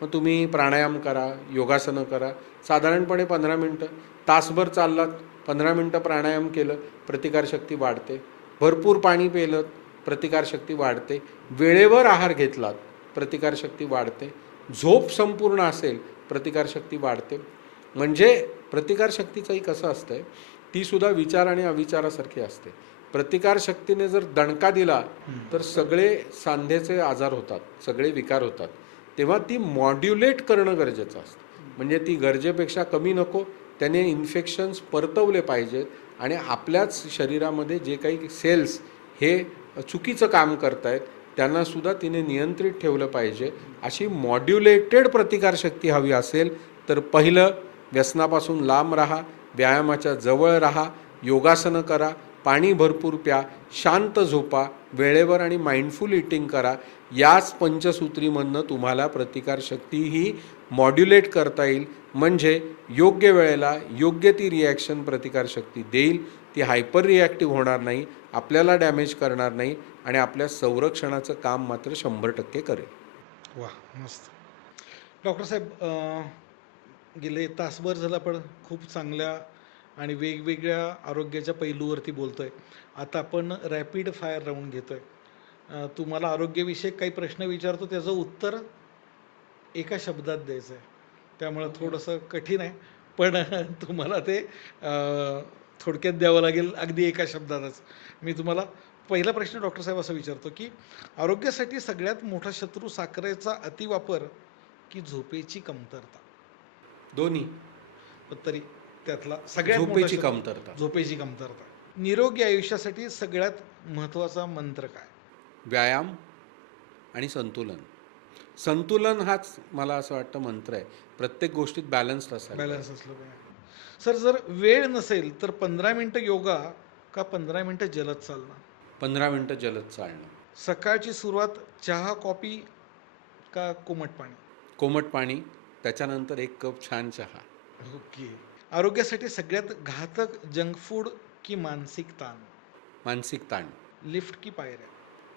मग तुम्ही प्राणायाम करा, योगासनं करा, साधारणपणे 15 मिनटं, तासभर चाललात, 15 मिनटं प्राणायाम केलं, प्रतिकारशक्ती वाढते. भरपूर पाणी पिलं, प्रतिकारशक्ती वाढते. वेळेवर आहार घेतलात, प्रतिकारशक्ती वाढते. झोप संपूर्ण असेल, प्रतिकारशक्ती वाढते. म्हणजे प्रतिकारशक्तीचंही कसं असतंय, ती सुद्धा विचार आणि अविचारासारखी असते. प्रतिकारशक्तीने जर दणका दिला तर सगळे सांधेचे आजार होतात, सगळे विकार होतात. तेव्हा ती मॉड्युलेट करणं गरजेचं असतं. म्हणजे ती गरजेपेक्षा कमी नको, त्याने इन्फेक्शन्स परतवले पाहिजेत आणि आपल्याच शरीरामध्ये जे काही सेल्स हे चुकीचं काम करतायत त्यांनासुद्धा तिने नियंत्रित ठेवलं पाहिजे. अशी मॉड्युलेटेड प्रतिकारशक्ती हवी असेल तर पहिलं, व्यसनापासून लांब राहा, व्यायामाच्या जवळ राहा, योगासनं करा, पाणी भरपूर प्या, शांत झोपा, वेळेवर आणि माइंडफुल इटिंग करा. याच पंचसूत्रीमधनं तुम्हाला प्रतिकारशक्ती ही मॉड्युलेट करता येईल. म्हणजे योग्य वेळेला योग्य ती रिॲक्शन प्रतिकारशक्ती देईल. ती हायपर रिॲक्टिव्ह होणार नाही, आपल्याला डॅमेज करणार नाही आणि आपल्या संरक्षणाचं काम मात्र 100% करेल. वा, मस्त. डॉक्टर साहेब, गेले तासभर झालं आपण खूप चांगल्या आणि वेगवेगळ्या आरोग्याच्या पैलूवरती बोलतोय. आता आपण रॅपिड फायर राऊंड घेतोय. तुम्हाला आरोग्यविषयक काही प्रश्न विचारतो, त्याचं उत्तर एका शब्दात द्यायचं आहे. त्यामुळं थोडंसं कठीण आहे, पण तुम्हाला ते थोडक्यात द्यावं लागेल, अगदी एका शब्दातच. मी तुम्हाला पहिला प्रश्न डॉक्टर साहेब असं विचारतो की आरोग्यासाठी सगळ्यात मोठा शत्रू साखरेचा अतिवापर की झोपेची कमतरता? दोन्ही. पण तरी त्यातला सगळ्यात मोठा झोपेची शत्रू- कमतरता. झोपेची कमतरता. निरोगी आयुष्यासाठी सगळ्यात महत्त्वाचा मंत्र काय? व्यायाम आणि संतुलन. संतुलन हाच मला असं वाटतं मंत्र आहे. प्रत्येक गोष्टीत बॅलन्स्ड असायला बॅलन्स असलं पाहिजे. सर, जर वेळ नसेल तर 15 मिनटं योगा का 15 मिनटं जलद चालणं? 15 मिनटं जलद चालणं. सकाळची सुरुवात चहा, कॉफी का कोमट पाणी? कोमट पाणी, त्याच्यानंतर 1 कप छान चहा. ओके. आरोग्यासाठी सगळ्यात घातक जंक फूड की मानसिक ताण? मानसिक ताण. लिफ्ट की पायऱ्या?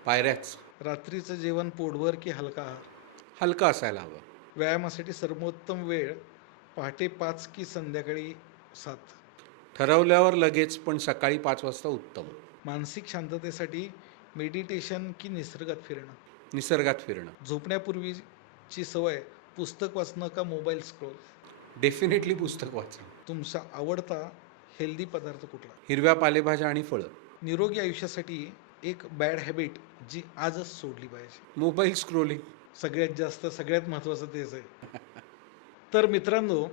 पायऱ्याच. रात्रीचं जेवण पोटभर की हलका आहार? हलका असायला हवं. व्यायामासाठी सर्वोत्तम वेळ पहाटे 5 की संध्याकाळी 7? ठरवल्यावर लगेच, पण सकाळी 5 वाजता उत्तम. मानसिक शांततेसाठी मेडिटेशन की निसर्गात फिरणं? निसर्गात फिरणं. झोपण्यापूर्वीची सवय पुस्तक वाचणं का मोबाईल स्क्रोल? डेफिनेटली पुस्तक वाचा. तुमचा आवडता हेल्दी पदार्थ कुठला? हिरव्या पालेभाज्या आणि फळं. निरोगी आयुष्यासाठी एक बॅड हॅबिट जी आजच सोडली पाहिजे? Mobile scrolling. सगळ्यात जास्त, सगळ्यात महत्त्वाचं तेच आहे. तर मित्रांनो,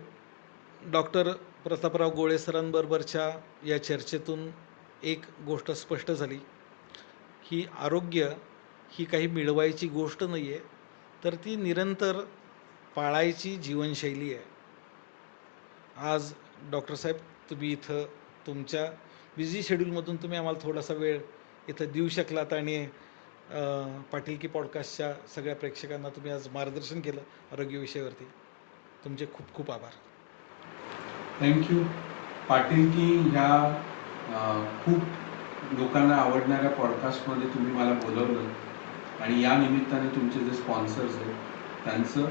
डॉक्टर प्रतापराव गोळे सरांबरोबरच्या या चर्चेतून एक गोष्ट स्पष्ट झाली की आरोग्य ही काही मिळवायची गोष्ट नाही आहे, तर ती निरंतर पाळायची जीवनशैली आहे. आज डॉक्टर साहेब, तुम्ही इथं तुमच्या बिझी शेड्यूलमधून तुम्ही आम्हाला थोडासा वेळ इथं देऊ शकलात आणि पाटील की पॉडकास्टच्या सगळ्या प्रेक्षकांना तुम्ही आज मार्गदर्शन केलं आरोग्यविषयावरती. तुमचे खूप खूप आभार. थँक्यू. पाटील की ह्या खूप लोकांना आवडणाऱ्या पॉडकास्टमध्ये तुम्ही मला बोलवलं आणि या निमित्ताने तुमचे जे स्पॉन्सर्स आहेत त्यांचं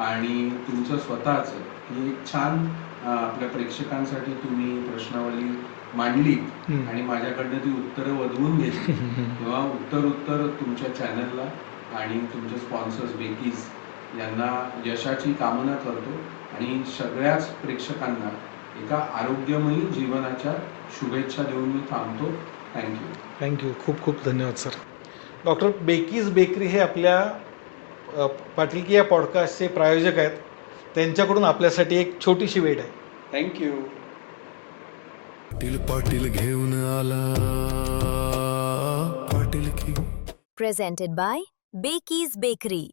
आणि तुमचं स्वतःचं ही एक छान आपल्या प्रेक्षकांसाठी तुम्ही प्रश्नावली मांडली आणि माझ्याकडनं ती उत्तरं वधवून घेतली. तेव्हा उत्तर तुमच्या चॅनलला आणि तुमचे स्पॉन्सर्स बेकीज यांना यशाची कामना करतो आणि सगळ्याच प्रेक्षकांना एका आरोग्यमयी जीवनाच्या शुभेच्छा देऊन मी थांबतो. थँक्यू. थँक्यू. खूप खूप धन्यवाद सर. डॉक्टर बेकीज बेकरी हे आपल्या पाटील की या पॉडकास्टचे प्रायोजक आहेत. त्यांच्याकडून आपल्यासाठी एक छोटीशी भेट आहे. थँक्यू. पाटील पाटील घेऊन आला पाटील की. Presented by Bakey's Bakery.